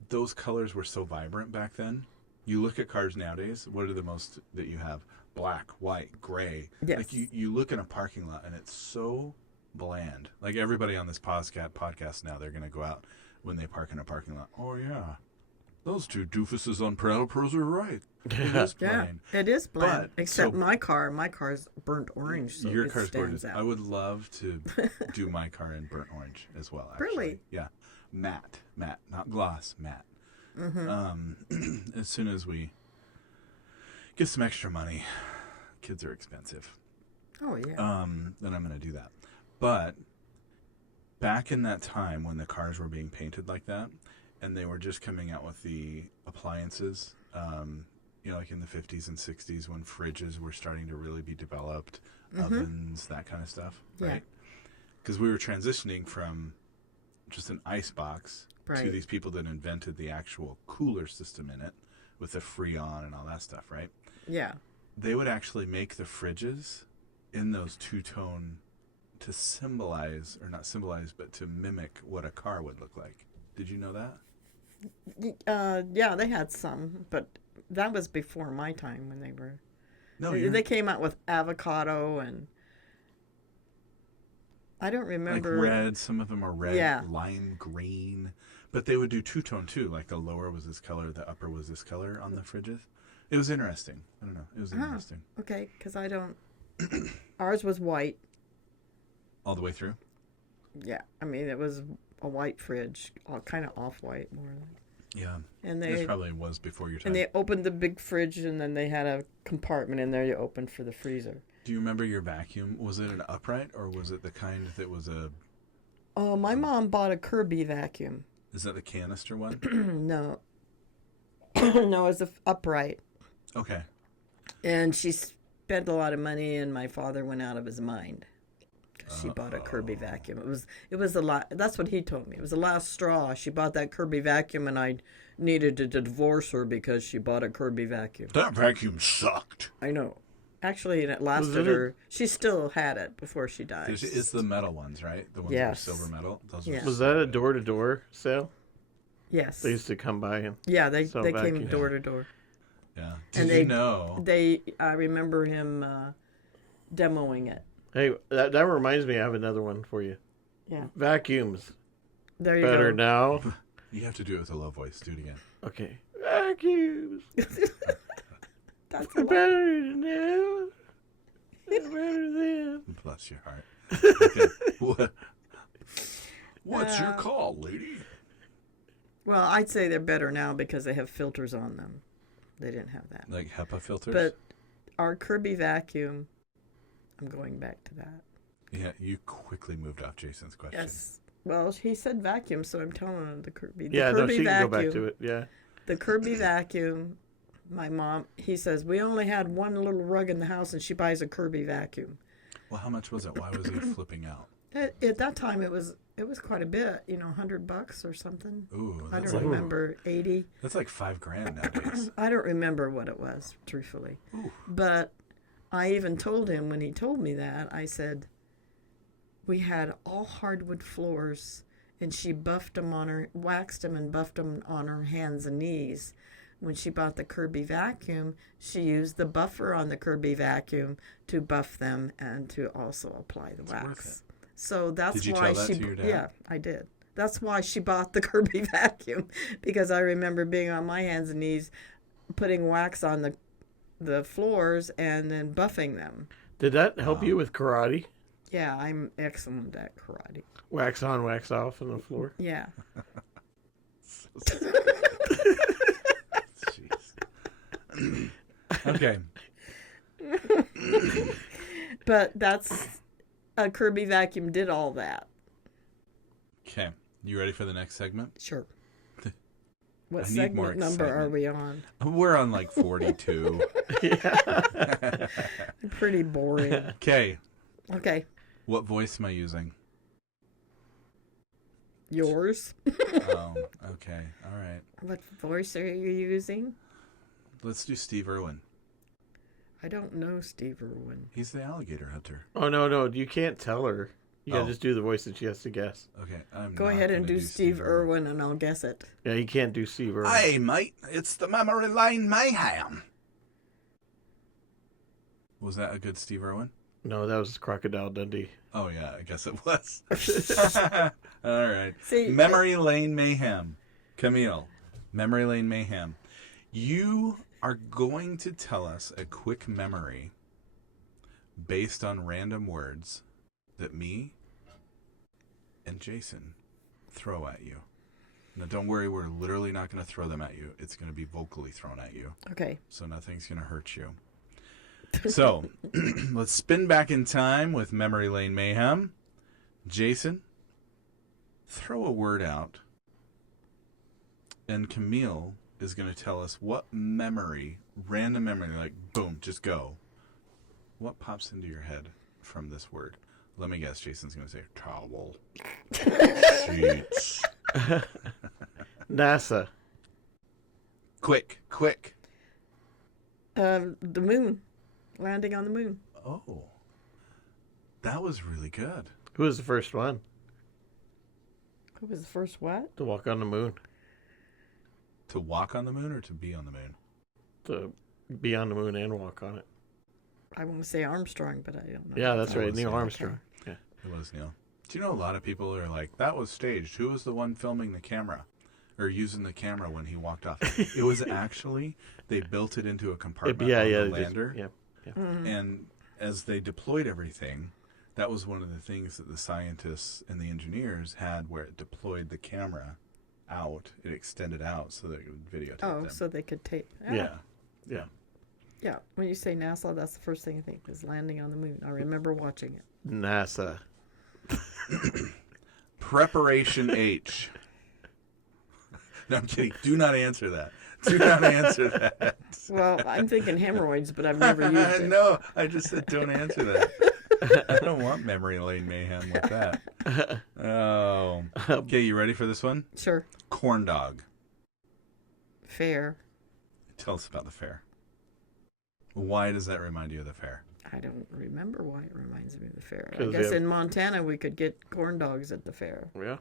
Those colors were so vibrant back then. You look at cars nowadays, what are the most that you have? Black, white, gray. Yes. Like you look in a parking lot and it's so bland. Like everybody on this podcast now, they're going to go out when they park in a parking lot. Oh, yeah. Those 2 doofuses on Prattle Proos are right. It is Yeah, plain. it is bland. But, Except so- my car's burnt orange, so Your it car's stands gorgeous. out. I would love to do my car in burnt orange as well, actually. Really? Yeah. Matte, not gloss, matte. Mm-hmm. As soon as we get some extra money, kids are expensive. Oh yeah. Then I'm going to do that. But back in that time when the cars were being painted like that, and they were just coming out with the appliances, like in the 50s and 60s when fridges were starting to really be developed, ovens, that kind of stuff, Yeah. right? Because we were transitioning from just an ice box to Right. these people that invented the actual cooler system in it with the Freon and all that stuff, right? Yeah. They would actually make the fridges in those 2-tone to symbolize, or not symbolize, but to mimic what a car would look like. Did you know that? Yeah, they had some, but that was before my time when they were. No, They came out with avocado and I don't like remember. red. Some of them are red, Yeah. lime green. But they would do 2-tone too. Like the lower was this color, the upper was this color on the fridges. It was interesting. I don't know. It was interesting. Okay, because I don't. Ours was white. All the way through? Yeah, I mean it was a white fridge, kind of off-white more. Yeah. And This they probably was before your time. and they opened the big fridge, and then they had a compartment in there you opened for the freezer. Do you remember your vacuum? Was it an upright or was it the kind that was a... Oh, my mom bought a Kirby vacuum. Is that the canister one? No. No, it's upright. Okay. And she spent a lot of money, and my father went out of his mind. She bought a Kirby vacuum. It was a lot. That's what he told me. It was the last straw. She bought that Kirby vacuum, and I needed to divorce her because she bought a Kirby vacuum. That vacuum sucked. I know. Actually, and it lasted her. She still had it before she died. It's the metal ones, right? The ones Yes. that are silver metal. Those Yeah. Was that a door-to-door sale? Yes. They used to come by and Yeah, they sell came vacuums. door to door. Yeah. And Did you know? I remember him demoing it. Hey, that reminds me, I have another one for you. Yeah. Vacuums. There you Better go. now. You have to do it with a low voice. Do it again. Okay. Vacuums. That's a lot. Better now. Better then. Bless your heart. Okay. What's your call, lady? Well, I'd say they're better now because they have filters on them. They didn't have that. Like HEPA filters? But our Kirby vacuum, I'm going back to that. Yeah, you quickly moved off Jason's question. Yes. Well, he said vacuum, so I'm telling him the Kirby. The Yeah, no, Kirby she can vacuum, go back to it. Yeah. The Kirby vacuum, my mom, he says, we only had one little rug in the house and she buys a Kirby vacuum. Well, how much was it? Why was he flipping out? At that time, it was quite a bit, $100 or something. Ooh, I that's don't like, remember, 80. that's like $5,000 nowadays. I don't remember what it was, truthfully. Ooh. But I even told him when he told me that, I said, we had all hardwood floors and she waxed them and buffed them on her hands and knees. When she bought the Kirby vacuum, she used the buffer on the Kirby vacuum to buff them and to also apply the Worth wax. So that's Did you why tell that she. to your dad? Yeah, I did. That's why she bought the Kirby vacuum, because I remember being on my hands and knees, putting wax on the floors and then buffing them. Did that help you with karate? Yeah, I'm excellent at karate. Wax on, wax off on the floor? Yeah. Jeez. Okay. But that's a Kirby vacuum did all that. Okay. You ready for the next segment? Sure. What I need more segment number are excitement. we on? We're on like 42. Pretty boring. Okay. Okay. What voice am I using? Yours. Oh, okay. All right. What voice are you using? Let's do Steve Irwin. I don't know Steve Irwin. He's the alligator hunter. Oh, no. You can't tell her. You gotta Oh. just do the voice that she has to guess. Okay. I'm Go not ahead and gonna do Steve Irwin and I'll guess it. Yeah, you can't do Steve Irwin. Hey, mate. It's the memory lane mayhem. Was that a good Steve Irwin? No, that was Crocodile Dundee. Oh, yeah. I guess it was. All right. See, Memory Lane Mayhem. Camille. Memory Lane Mayhem. You are going to tell us a quick memory based on random words that me and Jason throw at you. Now, don't worry, we're literally not going to throw them at you. It's going to be vocally thrown at you. Okay. So nothing's going to hurt you. So, let's spin back in time with Memory Lane Mayhem. Jason, throw a word out. And Camille is going to tell us what memory, random memory, like boom, just go. What pops into your head from this word? Let me guess, Jason's going to say towel. Sheets. NASA. Quick. The moon. Landing on the moon. Oh. That was really good. Who was the first one Who was the first what? to walk on the moon? To walk on the moon or to be on the moon? To be on the moon and walk on it. I want to say Armstrong, but I don't know. Yeah, that's That right. was Neil Neil. Armstrong. Yeah. It was Neil. Do you know a lot of people are like, that was staged. Who was the one filming the camera? Or using the camera when he walked off? It was actually, they built it into a compartment on the lander. And as they deployed everything, that was one of the things that the scientists and the engineers had where it deployed the camera out. It extended out so that it would videotape Oh, them. so they could tape. Yeah. Yeah. When you say NASA, that's the first thing I think is landing on the moon. I remember watching it. NASA. Preparation H. No, I'm kidding. Do not answer that. Do not answer that. Well, I'm thinking hemorrhoids, but I've never used it. No, I just said don't answer that. I don't want memory lane mayhem with that. Oh. Okay, you ready for this one? Sure. Corn dog. Fair. Tell us about the fair. Why does that remind you of the fair? I don't remember why it reminds me of the fair. I 'Cause guess they have- in Montana we could get corn dogs at the fair. Yeah.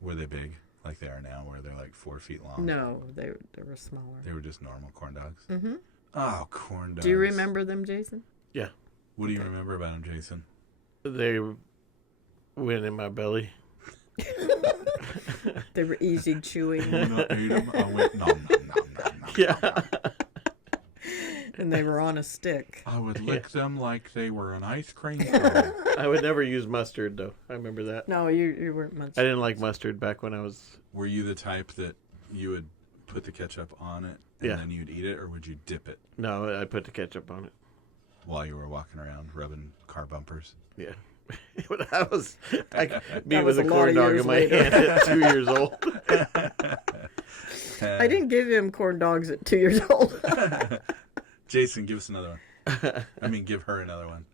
Were they big like they are now, where they're like 4 feet long? No, they were smaller. They were just normal corn dogs? Mm-hmm. Oh, corn dogs. Do you remember them, Jason? Yeah. What do you remember about them, Jason? They went in my belly. They were easy chewing, When I ate them, I went nom, nom, nom, nom, nom. Yeah. and they were on a stick. I would lick them like they were an ice cream cone. I would never use mustard, though. I remember that. No, you weren't much. I didn't like mustard back when I was... Were you the type that you would put the ketchup on it and Yeah. then you'd eat it, or would you dip it No, I put the ketchup on it. while you were walking around rubbing car bumpers? Yeah. When I was... me That with was a a lot corn of dog years in my later. hand at 2 years old. I didn't give him corn dogs at 2 years old. Jason, give us another one. I mean, give her another one.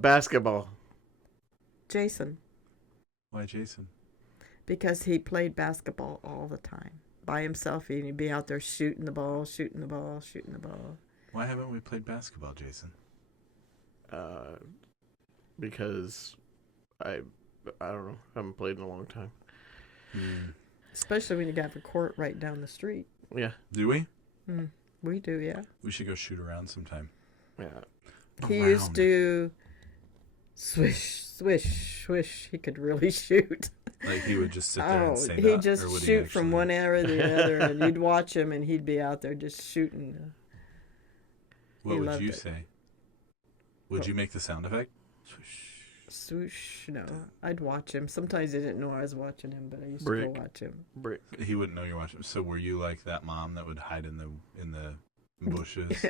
Basketball. Jason, Why, Jason? because he played basketball all the time by himself. He'd be out there shooting the ball, shooting the ball, shooting the ball. Why haven't we played basketball, Jason? Because I don't know. I haven't played in a long time. Especially when you got the court right down the street. Yeah. Do we? We do, yeah. We should go shoot around sometime. Yeah. He used to swish, swish, swish. He could really shoot. Like he would just sit there Oh, and say that, he'd or just would he shoot from actually- one area to the other, and you'd watch him, and he'd be out there just shooting. What he would loved you it. say? Would you make the sound effect? Swoosh, no. I'd watch him. Sometimes I didn't know I was watching him, but I used to Brick. go watch him. Brick. He wouldn't know you're watching. So were you like that mom that would hide in the bushes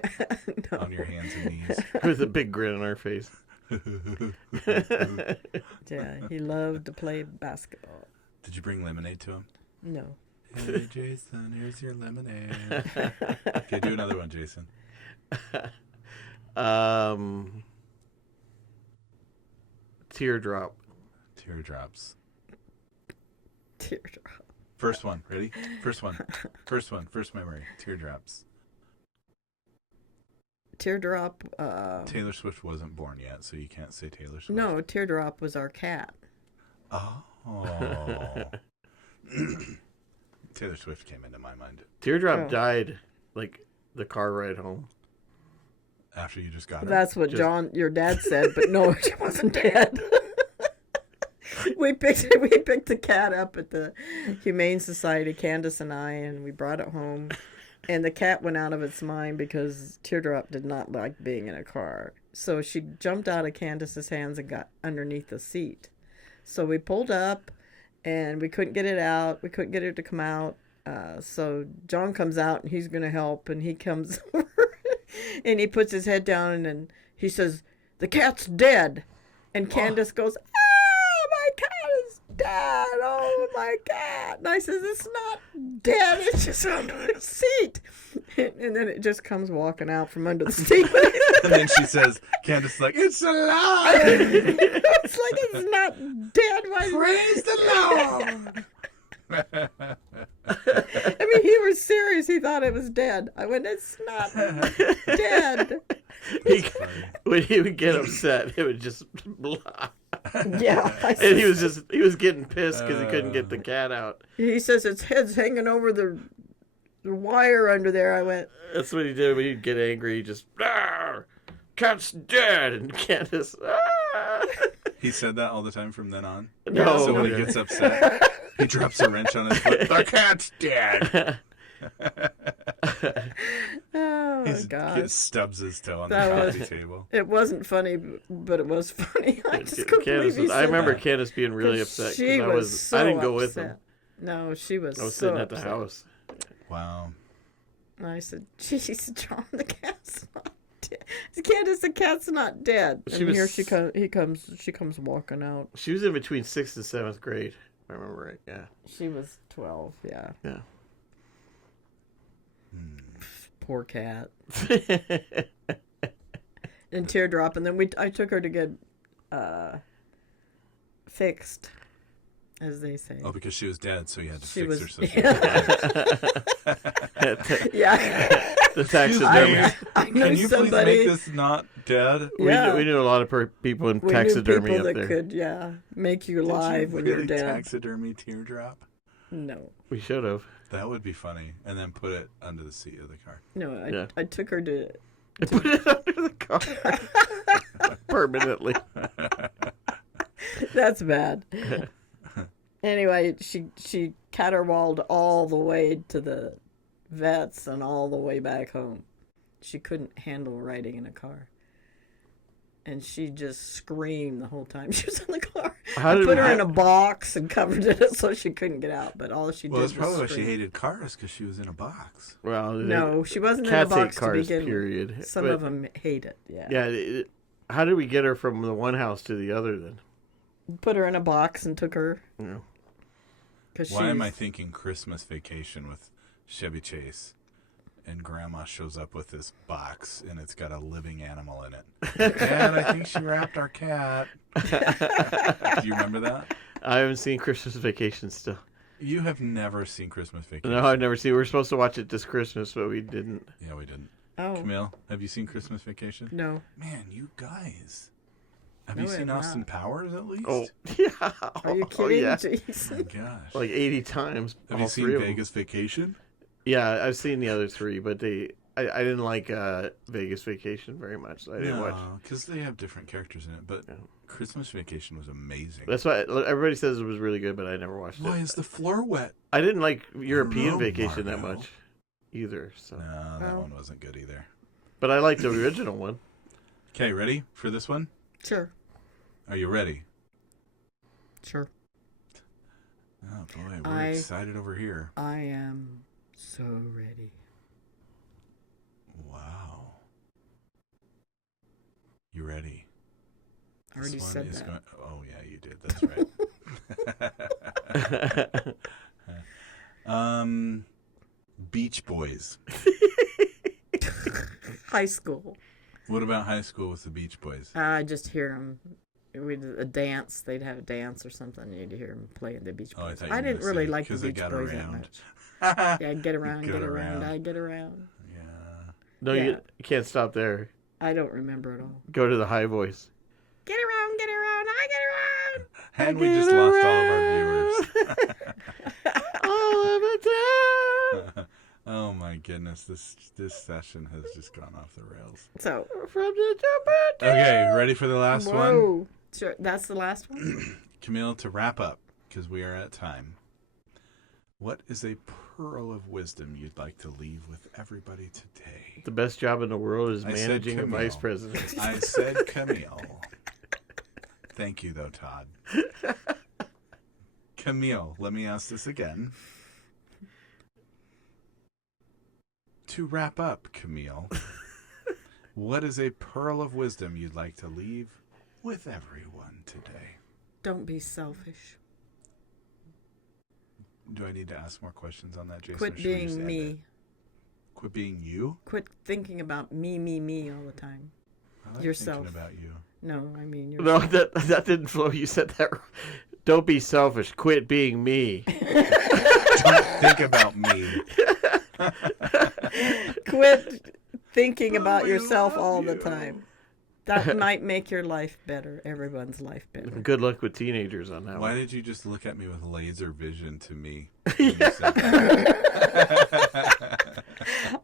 No. on your hands and knees? With a big grin on our face. Yeah, he loved to play basketball. Did you bring lemonade to him? No. Hey, Jason, here's your lemonade. Okay, do another one, Jason. Teardrop. Teardrops. Teardrop. First one. Ready? First one. First memory. Teardrops. Teardrop. Taylor Swift wasn't born yet, so you can't say Taylor Swift. No, Teardrop was our cat. Oh. Taylor Swift came into my mind Teardrop Oh. died, like, the car ride home. after you just got her. That's what Just- John, your dad, said, but no, she wasn't dead. we picked the cat up at the Humane Society, Candace and I, and we brought it home. And the cat went out of its mind because Teardrop did not like being in a car. So she jumped out of Candace's hands and got underneath the seat. So we pulled up, and we couldn't get it out. We couldn't get her to come out. So John comes out, and he's going to help. And he comes over, and he puts his head down, and he says, "The cat's dead." And Candace goes, "Oh, my cat is dead. Oh, my cat." And I says, "It's not dead. It's just under the seat." And then it just comes walking out from under the seat. And then she says, Candace is like, "It's alive! It's like it's not dead. Why? Praise the Lord!" I mean, he was serious. He thought it was dead. I went, "It's not dead." When he would get upset, it would just blah. Yeah. And he was getting pissed because he couldn't get the cat out. He says its head's hanging over the wire under there. I went, That's what he did when he'd get angry. He just, "Arr, cat's dead," and Candace, "Ah." He said that all the time from then on. No. So when he gets upset, he drops a wrench on his foot. "The cat's dead." "Oh, He God." stubs his toe on That the was- coffee table. It wasn't funny, but it was funny. I just couldn't Candace believe he was, I said remember that. Candace being really 'Cause upset She because was so I didn't go with upset. him. No, she was I was so sitting at the upset. house. Wow. And I said, "Jeez, John, the cat's not dead." Candace, the cat's not dead. She And was- here she comes walking out. She was in between 6th and 7th grade. I remember right. Yeah. She was 12. Yeah. Yeah. Poor cat. And teardrop, and then I took her to get fixed, as they say. Oh, because she was dead, so you had to She fix was- her. So she was Yeah. The taxidermy. I know Can you somebody. please make this not dead? Yeah. We knew a lot of people in We knew taxidermy people up that there. could, make you Did alive you when really you're dead. taxidermy teardrop? No, We should have. That would be funny. And then put it under the seat of the car. no. Yeah. I took her to. Put it under the car permanently. That's bad. Anyway, she caterwauled all the way to the vets and all the way back home. She couldn't handle riding in a car. And she just screamed the whole time she was in the car. How I did put we- her in a box and covered it so she couldn't get out. But all she Well, did that's probably why was she scream. hated cars, because she was in a box. Well, No, she wasn't in a cats hate box to cars. begin Period. with. Some But, of them hate it. Yeah. Yeah. How did we get her from the one house to the other then? Put her in a box and took her. Yeah. Cause Why am I she's- thinking Christmas Vacation with Chevy Chase? And Grandma shows up with this box, and it's got a living animal in it. Dad, I think she wrapped our cat. Do you remember that? I haven't seen Christmas Vacation still. You have never seen Christmas Vacation. No, I've never seen. We were supposed to watch it this Christmas, but we didn't. Yeah, we didn't. Oh, Camille, have you seen Christmas Vacation? no. Man, you guys. Have No, you I seen have Austin not. Powers at least? Oh, yeah. Are you Oh, kidding? yeah. my Jason? gosh. Like 80 times. have all you seen three of them. Vegas Vacation? Yeah, I've seen the other three, but I didn't like Vegas Vacation very much, so I didn't watch. No, because they have different characters in it. But Yeah. Christmas Vacation was amazing. That's why everybody says it was really good, but I never watched Why it. is the floor wet? I didn't like European know, Vacation that Margo. much either. So, No, that Oh. one wasn't good either. but I liked the original one. Okay, ready for this one? Sure. Are you ready? Sure. Oh boy, we're I- excited over here. I am so ready. Wow. You ready? I already This one said is that. going- oh yeah, you did. That's right. Beach Boys. High school. What about high school with the Beach Boys? I just hear them. A dance. They'd have a dance or something. You'd hear them playing the Beach Oh, I Boys. thought you were didn't gonna really say, like the 'cause they Beach got Boys that around. much. Yeah, get around, Get get around. around. I get around. Yeah. No, Yeah. you can't stop there. I don't remember at all. Go to the high voice. Get around, I get around. And we just lost all of our viewers. All of the time. Oh my goodness, this session has just gone off the rails. So, From the top. Okay, ready for the last one? whoa. Sure, that's the last one? Camille, to wrap up, because we are at time. What is a pearl of wisdom you'd like to leave with everybody today? The best job in the world is I said managing a Camille. vice president. I said Camille. Thank you, though, Todd. Camille, let me ask this again. To wrap up, Camille, what is a pearl of wisdom you'd like to leave with everyone today? Don't be selfish. Do I need to ask more questions on that, Jason? or Quit should we just being end me. it? Quit being you? Quit thinking about me all the time. I like Yourself. thinking about you. No, I mean No, yourself. that didn't flow. You said that. Don't be selfish. Quit being me. Don't think about me. Quit thinking about we yourself love all the you. time. That might make your life better, everyone's life better. Good luck with teenagers on that Why one. did you just look at me with laser vision to me? when you said that?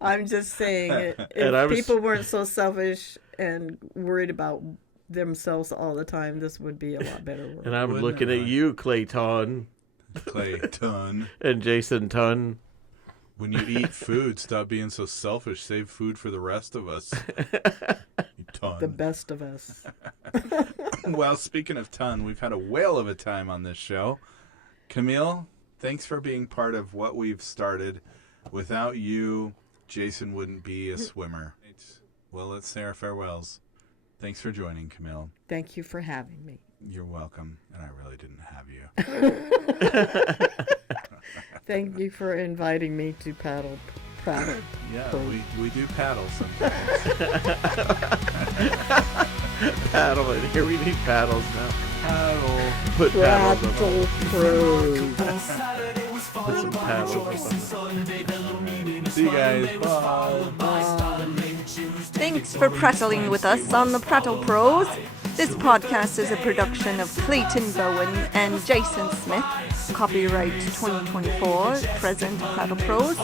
I'm just saying, And I if was- people weren't so selfish and worried about themselves all the time, this would be a lot better world. And I'm Wouldn't looking it, at Ryan? you, Clayton, Clayton. and Jason Tunn. When you eat food, stop being so selfish. Save food for the rest of us. You ton. The best of us. Well, speaking of ton, we've had a whale of a time on this show. Camille, thanks for being part of what we've started. Without you, Jason wouldn't be a swimmer. Well, let's say our farewells. Thanks for joining, Camille. Thank you for having me. You're welcome, and I really didn't have you. Thank you for inviting me to Prattle. Yeah, we do paddle sometimes. Paddle it. Here we need paddles now. Paddle. Put paddles on Prattle them. Proos. Put some paddles or something. See you guys. Bye. Thanks for prattling with us on the Prattle Proos. This podcast is a production of Clayton Bowen and Jason Smith. Copyright 2024, present Prattle Proos.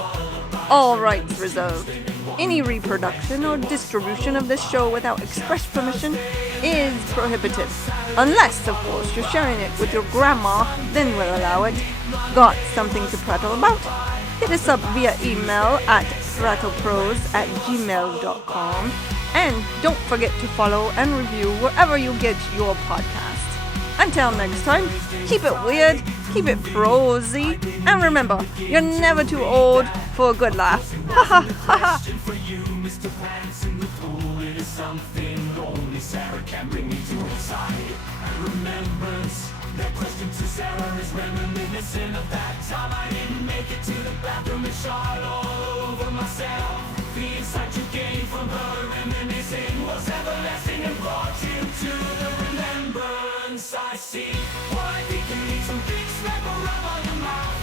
All rights reserved. Any reproduction or distribution of this show without express permission is prohibited. Unless, of course, you're sharing it with your grandma, then we'll allow it. Got something to prattle about? Hit us up via email at prattleproos@gmail.com. And don't forget to follow and review wherever you get your podcast. Until next time, keep it weird, keep it prosy, and remember, you're never too old for a good laugh. Ha ha ha ha! That question to Sarah is reminiscent of that time I didn't make it to the bathroom and shot all over myself. The insight you gained from her reminiscing was everlasting and brought you to the remembrance I see. Why I think you need some big slap around on your mouth.